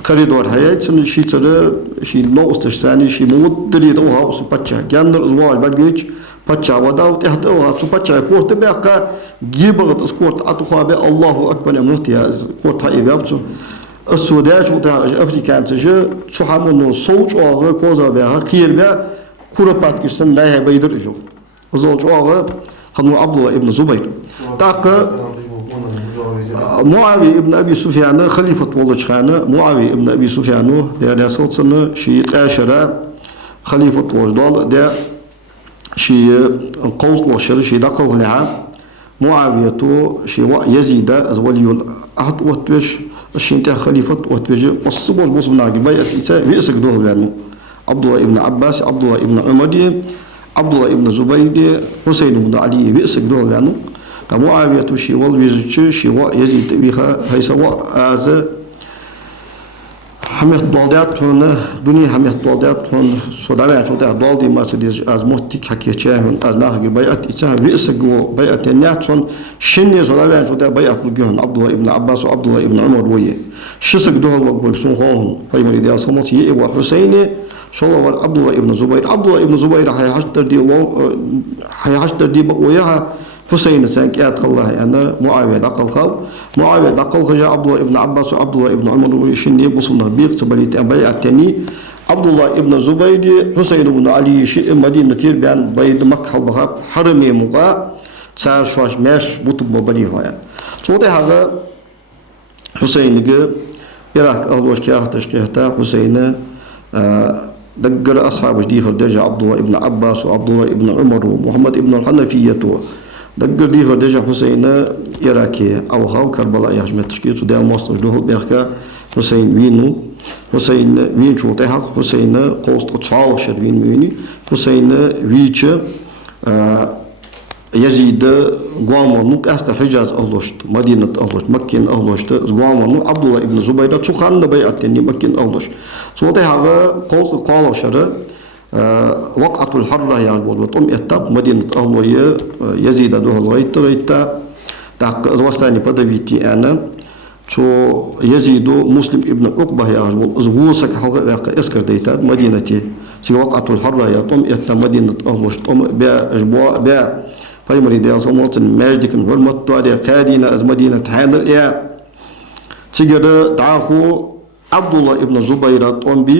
كريدور هاي سن شيء ترى شيء نوستش ثاني شيء مودري ده وها وسو أبتشع كأنه الزواج بعديش بچا ودا تحت او سو بچا كورت بقى جيبغت اسكورت اتخوا الله اكبر يموت يا كورت هاي بابتو السودان شو تاع أفريقيا تجي شو حملنا صوت أوغا كوزا بها خير بها كورة باتكستان لا يبيدر إجو صوت أوغا خدموا عبد الله ابن زبير تاق معاوية ابن أبي سفيان خليفة والله خانة معاوية ابن أبي سفيان ده صوت سنة شيء عشرة خليفة وجدال ده شيء قوس وشر شيء دقل نعم معاوية تو شيء يزيد از ولي العهد وتوش الشنتة خليفة وتوجه الصبر مصب ناقي بيئة إيسا ويسك دوه يعني عبد الله ابن عباس عبد الله ابن عمر عبد الله ابن زبير حسين بن علي ويسك دوه يعني معاوية شيء والويزج شيء يزيد بها هيسوا از حميت دولدات هون دنيا حميت دولدات هون سوداوي شو ده دولدي ما سديج از موتيك حكيتشه هون از ناهج بيئة إيسا ويسك بيئة النات هون شني سوداوي شو ده بيئة لجون عبد الله ابن عباس وعبد الله ابن عمر ويه شسك دوه وقبل سون هون فيمري ده صمتي وحسين شو الله عبد الله ابن زبير عبد الله ابن زبير حيحشتر دي الله حيحشتر دي وياها حسين سانكيات الله يعني معاوية دقل خال معاوية دقل خجا عبد الله ابن عباس وعبد الله ابن عمر ويشني بصنا بيق تبليت بيع التاني عبد الله ابن زبير حسين بن علي شيء مدينة تير بيان بيد مكة البهاب حرمي مقا تسار شواش ماش بطب مبني هاي صوتي هذا حسين جا يراك أهلوش كياه تشكيهتا حسين دقر أصحاب جديد درجة عبد الله ابن عباس وعبد الله ابن عمر ومحمد ابن الحنفية دقر دي درجة حسين يراكي أو هاو كربلاء يحجم تشكيل وده مصر له بيحكى حسين وينو حسين وين شو تحق حسين قوست تصال شدوين ويني حسين ويتش يزيد قوامنو كأست الحجاز أهلوشت مدينة أهلوشت مكين أهلوشت قوامنو عبد الله ابن زبير تسخن بيعتني مكين أهلوش صوتي هذا قال شر وقعة الحرة يعني والوطن يتاب مدينة أهلوية يزيد دوه غيتا تحق وستاني بدويتي أنا شو يزيد مسلم ابن عقبة يعني والأزووسك حلقة إسكر ديتا مدينتي سي وقعة الحرة يا طم يتاب مدينة أهلوش طم بيع أجبوع بيع فيمري دي صمت ماجدك حرمت توادي قادينا از مدينة حانل يا تيجر دعاخو عبد الله ابن زبير طن بي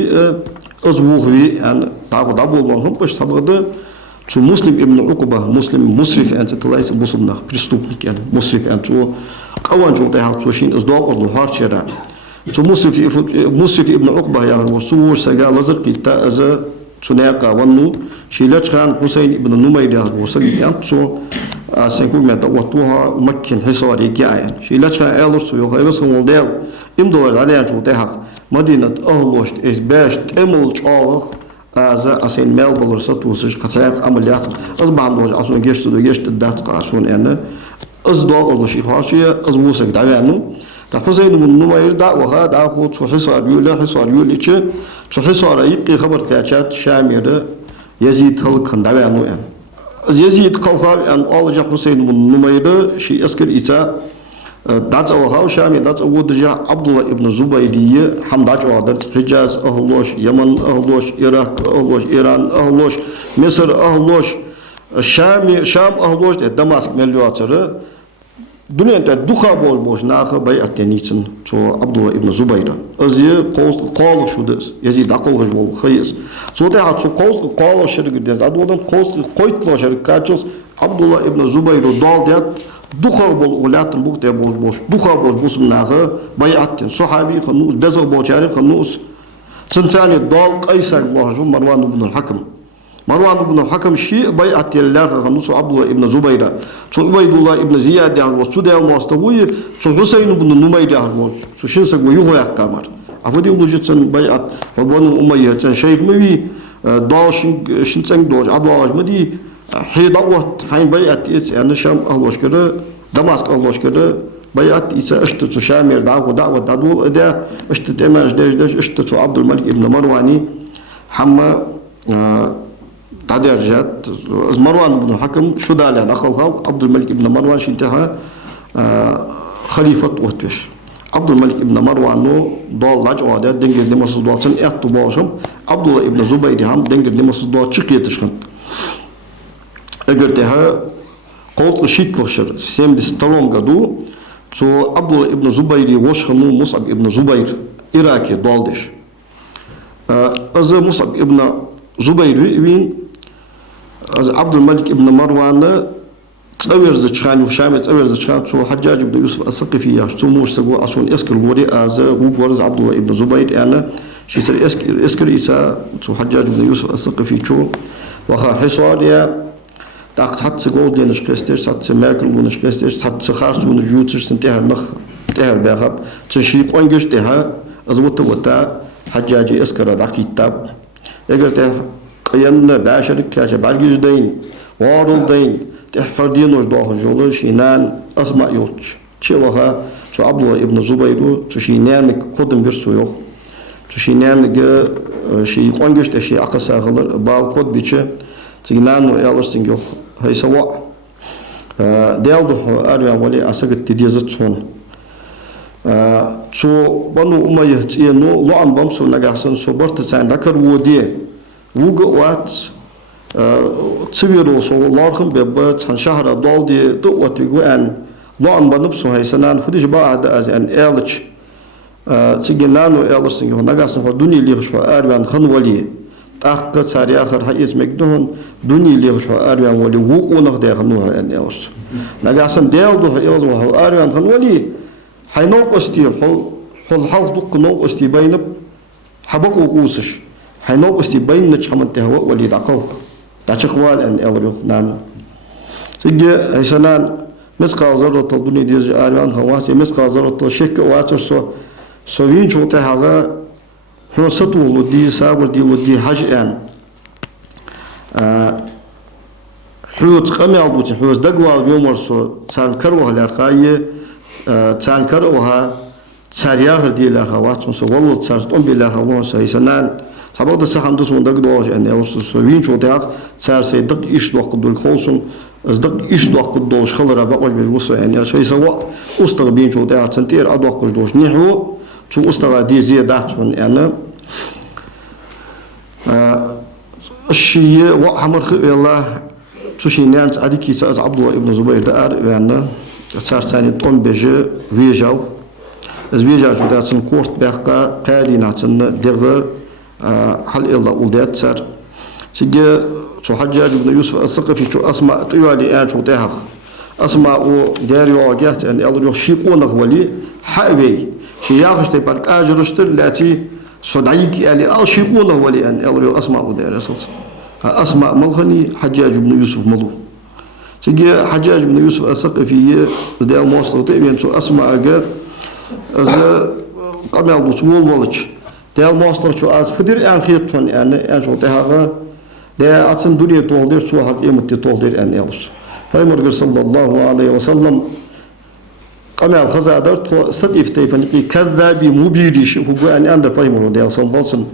أزوغي يعني دعاخو دابو الله هم باش سبغد شو مسلم ابن عقبة مسلم مسرف أنت تلاقي بصمنا بريستوبنيك يعني مسرف أنت قوان جو تاعو توشين إصداق الله هارشرا شو مسرف ابن عقبة يعني وصور سجا لزر كيتا أز تناقا ونو شيلاتش خان حسين ابن نمير وصل يانتو سنكو ميتا وطوها مكين حصاري كاين شيلاتش خان ألوس ويغيبس مولدال إمدول عليان شو تاعو مدينة أهلوشت إز باش تأمل شعار أزا أسين مال بلرسات وسج قصاق عمليات أصبح عندوش أصلا جيشت الدات قاسون أنا أصدق الله شيء هاشية أزبوسك دعوانو حسين بن نمير دعوها دعوه شو حصار يولي شو حصار يبقي خبر كاتشات شامير يزيد هلكن دعوانو يعني يزيد قلقاب أن الله حسين بن نمير شيء أذكر إيتا دات أوها شامي دات أود جا عبد الله ابن زبيدية حمداج وعدت حجاز أهلوش يمن أهلوش العراق أهلوش إيران أهلوش مصر أهلوش شام أهلوش دمشق مليواتر دنيا أنت دخا بوش ناخ بيع التنيسن شو عبد الله ابن زبير أزي قال شو دس يزيد عقل رجول خيس شو ده شو قال شرك دس أدوان قيت له شركاتشوس عبد الله ابن زبير دال ده دخا بول ولات بوك ده بوش دخا بوش ناخ بيع التن صحابي خنوس دزر بوشاري خنوس سنتاني دال قيصر الله شو مروان بن الحكم مروان بن الحكم شيء بيعة الله خنوس عبد الله ابن زبير شو عبيد الله ابن زياد يعني وسوده ومستوي شو حسين بن نمير يعني شو شنسك ويهو يقامر عفدي وجدتن بيعة وبنو أمية تن شيخ مبي داش شنسك دوج عدواج مدي حيد وقت حين بيعة يعني شام الله شكره دمشق الله شكره بيعة إيسا اشتت شامير دعوة دعوة ده اشتت إماج داش اشتت عبد الملك ابن مرواني حما تعديرجات مروان بن الحكم شو دالي دخلها عبد الملك ابن مروان شنتها خليفة وتوش عبد الملك ابن مروان نو دال لاج وعدا دنجر لما صدوا سن اعتباشهم عبد الله ابن زبير هم دنجر لما صدوا شقيتشخن اگر تها قوت شيت لوشر سيم دستلون غدو تو عبد الله ابن زبير وشخنو مصعب ابن زبير إراكي دالدش از مصعب ابن زبير وين از عبد الملك ابن مروان تأويرز تشخان وشام تأويرز تشخان تو حجاج ابن يوسف الثقفي ياش تو موش سقو أصون إسكر وري از وورز عبد الله ابن زبير أنا شيسر إسكر إسا تو حجاج ابن يوسف الثقفي شو وخا حصار يا تاخت حد سقول دي نشكستش حد سماكل ونشكستش حد سخارس ونجوتش تنتهي نخ تنتهي بيخاب تشيق وانجش تها أزوت وتا حجاج إسكر داكي تاب يقدر قينا باشر كاش بعرجش دين وارل دين تحردين وش داخل جول شينان أسمع يوتش شوها شو عبد الله ابن زبير شو شينان قدم برسويو شو شينان شي قانجش تشي أقصى غلر بالقد بيتش تينان ويالس تنجو هاي سواء ديالدو أريان ولي أسقط تديزت صون شو بنو أمية تينو لعن بمسو نجاسن سو برت سان ذكر ودي وقوات تسويرو سو لارخم ببت عن شهر دالدي دوت يقوان لعن بنبسو هاي سنان فديش بعد از ان إلش تيجنانو إلش تنجو نجاسن هو دنيا اللي شو أريان خن ولي تأخذ ساري آخر هاي اسمك دهون دنيا اللي شو أريان ولي وقونك ده خنوها ان إلش نجاسن ديالدو إلش وهو أريان خن ولي هاي نوق أستي حل حل دق نوق أستي بينب حبق وقوسش هاي نوق أستي بين نجحمن تهوى ولي دقل تشخوال أن ألريو نان سجى هاي سنان مسقى ذرة الدنيا ديز أريان خواسي مسقى ذرة شك واتر سو وين شو تهذا هو سطو ودي سابر دي ودي حج أن حوت قمي عبوتي حوت دقوا اليوم سو سان كروه الأرقاية تان كروها تساريار دي لها واتون سو والله تسارتون بلا هوا سيسنان سبب السحم دسون دقدوش أن يوصل وين شو تاع تسار سيدق إيش دوق دول خلصون أصدق إيش دوق دوش خلرا بقول بالوصل يعني شيء سواء أستغبين شو تاع تنتير أدوق دوش نحو شو أستغ دي زياداتهم أنا الشيء وحمر الله شو شيء ناس أديكي سأز عبد الله ابن زبير دار يعني صار ثاني طن بيجي ويجاو از ويجاو شو داتن كورت بقى قادي ناتن دغ حل إلا ولدات صار سيجي شو حجاج بن يوسف الثقفي شو أسماء طيالي آن شو تاخ أسماء داري وجهت أن يلا يشيقون غولي حبي شي ياخش تبارك أجرشتر لاتي صدعيك يعني أشيقون غولي أن يلا أسماء داري أسماء ملخني حجاج بن يوسف ملو تيجي حجاج بن يوسف الثقفي ده موصل تبين شو أسمع أجر از قبل الوصول ولش ده موصل شو از فدير أن خيطون أن شو تهاجا ده أتصل دنيا تولدر شو حق يمت تولدر أن يلش فيمرق صلى الله عليه وسلم قبل الخزادر تو ستيف تيفني كذاب مبيرش هو أن أندر فيمرق ده صلى الله عليه وسلم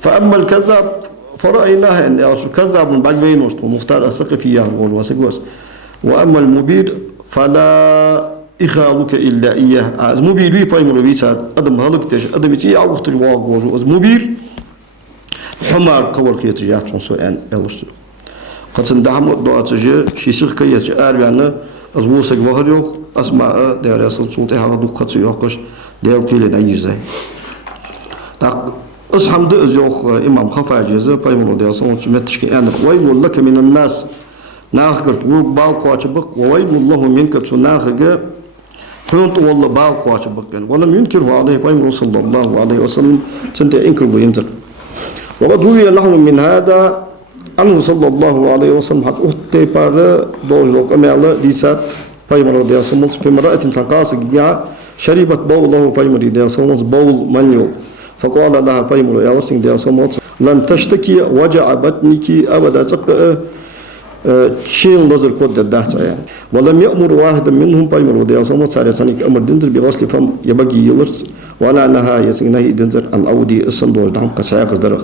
فأما الكذاب فرأيناها أن كذاب بالبين وسط مختار الثقفي والوسقوس وأما المبيد فلا إخالك إلا إياه از مبيد بي بايمر بيسا أدم هلكتش أدم يتي عوقت الواق وز مبيد حمار قور خيط جات سؤال يلست قد سندعم دعات جي شيسخ كيس أربعنا از وسق وهريوخ أسماء دار يصل صوتها ودقت يوقش ديال كيل دايزه أصحاب دأزوخ إمام خفاء جزء بايمون ده أصلاً تمتشك أنا ويل لك من الناس ناخذ بالقوة بق وويل الله منك تناخذ حنط والله بالقوة بق ولم ينكره عليه بايمون صلى الله عليه وسلم سنت إنكر وينزل وقد روي له من هذا أنه صلى الله عليه وسلم حتى أختي بار دوج لو كمال ديسات بايمون ده أصلاً في امرأة تنقاس جاء شربت بوله بايمون ده أصلاً بول منيول فقال لها بايمر يا وسين دي صمت لن تشتكي وجع بطنك ابدا تبقى شين نظر كود دهت يعني ولم يأمر واحد منهم بايمر دي صمت ساري سنك امر دندر بغسل فم يبقي يلرس ولا نهاية سنه دندر ان اودي الصندوق دهم قساق درخ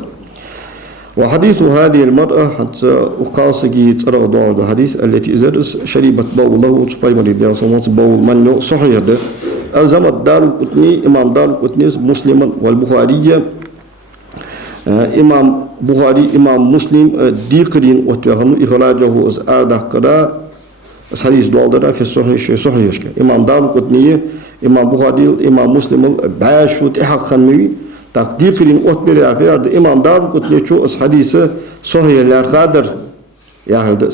وحديث هذه المرأة حتى أقاصي ترى دور الحديث التي إذا شربت بوله بايمر دي صمت بول منو صحيح ده ألزمت دار القطني إمام دار القطني مسلما والبخاري إمام بخاري إمام مسلم ديقرين وتوهن إخراجه أز أرده كرا حديث دوالدرا في الصحيح صحيح إمام دارقطني إمام بخاري إمام مسلم باش وتحق خنمي تقديرين أتبري عفير إمام دارقطني شو حديث صحيح القادر يا هذا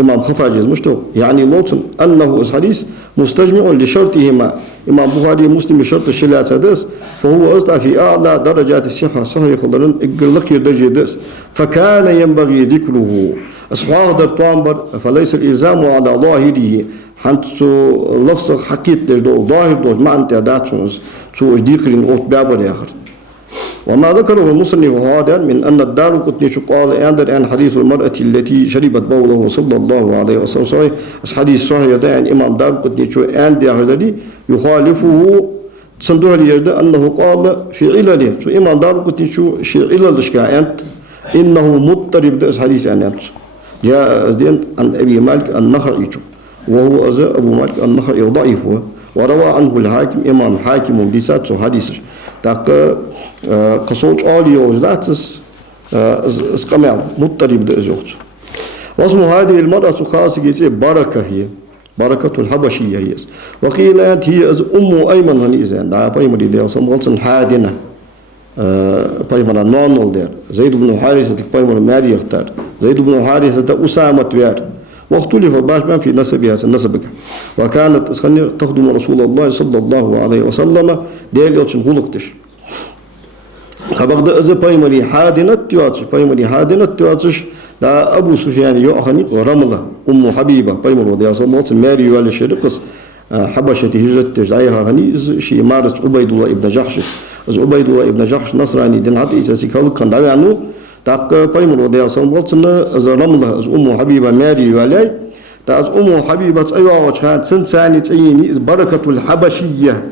إمام خفاجز مشتو يعني لوتن أنه حديث مستجمع لشرطهما إمام بخاري مسلم شرط الشلاء سادس فهو أصدى في أعلى درجات الصحة صحيح خلرن إقلق درجة دس فكان ينبغي ذكره أصحاب در توامبر فليس الإلزام على ظاهره حنت لفظ حقيقة دو ظاهر دو ما أنت داتونس شو ذكرين أوت بابر آخر وما ذكره المصنف هذا من أن الدارقطني قال أن حديث المرأة التي شربت بوله صلى الله عليه وسلم صحيح حديث صحيح ده عن إمام دارقطني شو أن يخالفه تصندوه ليجد أنه قال في علله شو إمام دارقطني شو علل أنت إنه مضطرب ده حديث أنت جاء عن أبي مالك النخعي وهو أبو مالك النخعي ضعيف وروى عنه الحاكم إمام حاكم لسات حديث تاك قصوج عالي وزلاتس اسقمال مضطرب ده زوج واسم هذه المرأة خاصة بركة هي بركة الحبشية هي وقيل هي أم أيمن هنيزان دا بايمر دي سمولتن حادنة بايمر نونول دير زيد بن حارثة بايمر ماري يختار زيد بن حارثة أسامة وير واختلف باشبا في نسبها نسبك وكانت تخدم رسول الله صلى الله عليه وسلم ديل يوتشن غلقتش خبر إذا بايمري حادنة تواتش دا أبو سفيان يؤخني رملة أم حبيبة بايمر وديا صموت ماري ولا شرقس حبشة هجرة زيها غني شي مارس عبيد الله ابن جحش عبيد الله ابن جحش نصراني دين هذا إذا كان كان دعوة عنه تاك بايمر وديا صموت إذا رملة أم حبيبة ماري ولا تا أم حبيبة أيوة وكانت سنتاني تأيني بركة الحبشية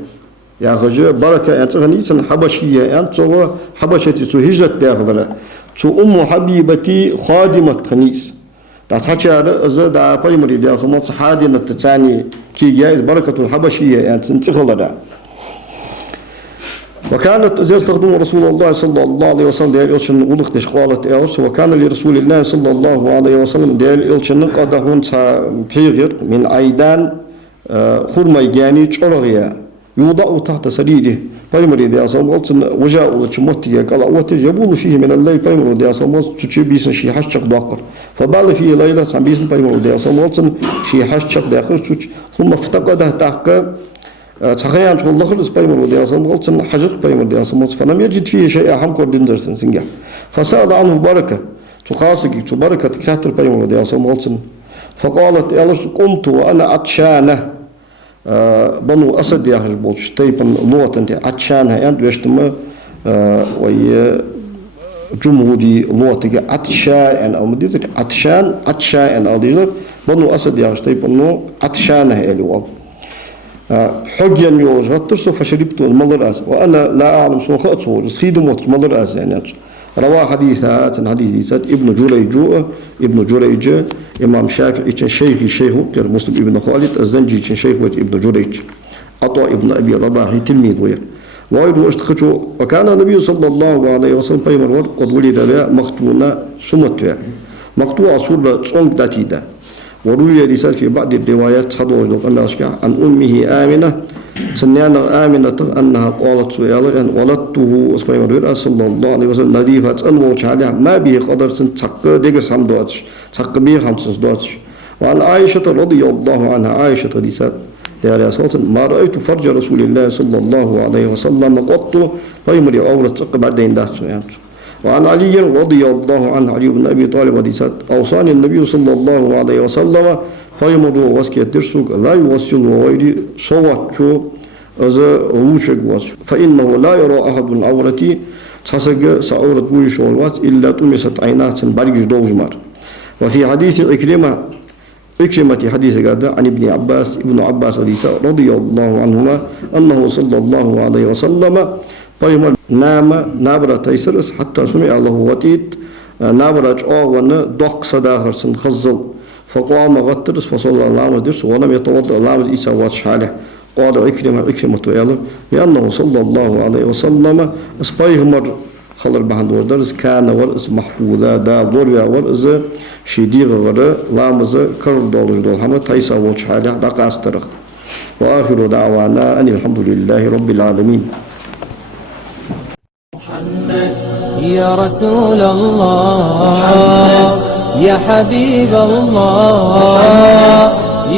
يا غجر بركة أنت غنيسن حبشية أنت سو حبشة سو هجرة بيغبرة سو أم حبيبتي خادمة غنيس تاسحشار إذا دا بايمري دي أصلا صحادنا تتاني كي جايز بركة الحبشية أنت انتخل وكانت زير تخدم رسول الله صلى الله عليه وسلم ديال إلشن ولقتش قالت إلش وكان لرسول الله صلى الله عليه وسلم ديال إلشن قدهون بيغير من عيدان خرمي جاني تشرغيا يوضع تحت سريره بايمري دي أصلا قلتن وجاء وشموتي قال أوتي يبول فيه من الليل بايمري دي أصلا تشي بيسن شي حشق داقر فبال فيه ليلة سام بيسن بايمري دي أصلا قلتن شي حشق داقر ثم افتقده تحقق تخيل شو الله خلص بايمر ودي أصلا قلت إن حجر بايمر ودي أصلا فلم يجد فيه شيء أهم كوردينرسن سنجح فسأل عنه بركة تقاسك بركة كاتر بايمر ودي أصلا قلت فقالت ألش قمت وأنا عطشانة بنو أسد يا هجبوش تيبن لغة أنت عطشانة يعني ويشتم وهي جمهوري لغة عطشان أو مديتك عطشان أو ديزر بنو أسد يا هجبوش عطشانة اللي والله حجيا يوج غطرسو فشربت المضرأس وأنا لا أعلم شو خاطر رسخيد موت مضرأس يعني رواه حديثات ابن جريج إمام شافعي شيخ مسلم ابن خالد الزنجي شيخ ابن جريج عطاء ابن أبي رباح تلميذ وير وايد اشتخشوا وكان النبي صلى الله عليه وسلم بيمر قد ولد بها مختونة سمت مقطوع سورة صنق داتيدا وروي رسالة في بعض الروايات حضور عن أمه آمنة سنيانا آمنة أنها قالت سؤالا ولدته صلى الله عليه وسلم نظيفة أنوش عليها ما به قدر تحق ديكس هم دواتش تحق به خمسة دواتش وعن عائشة رضي الله عنها عائشة رسالة يا رسول ما رأيت فرج رسول الله صلى الله عليه وسلم قط فيمر أورة بعدين داتش وعن علي رضي الله عنه علي بن أبي طالب وديسات أوصاني النبي صلى الله عليه وسلم فيمر واسكي الدرسوك لا يوصل وغيري صوت شو أذا روشك واسك فإنه لا يرى أحد عورتي تحسق سعورة بوش والوات إلا تمست عينات برجش دوجمار وفي حديث إكرمة حديث قادة عن ابن عباس رضي الله عنهما أنه صلى الله عليه وسلم فيمر نام نابرة تيسرس حتى سمع له غتيت نابرة جاونا دق صداهر سن خزل فقام غترس فصلى الله درس ولم يتوضأ الله إيسا واتشحاله قال إكرمة يالر لأنه صلى الله عليه وسلم أسبايهمر خلر بهند وردرز كان ورز محفوظة دا دور يا ورز شديد غرة لامز كرر دولج دول هم تايسا وش حاله دا قاسترخ وآخر دعوانا أن الحمد لله رب العالمين. يا رسول الله يا حبيب الله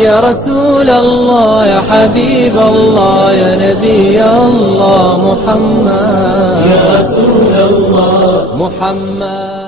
يا رسول الله يا حبيب الله يا نبي الله محمد يا رسول الله محمد.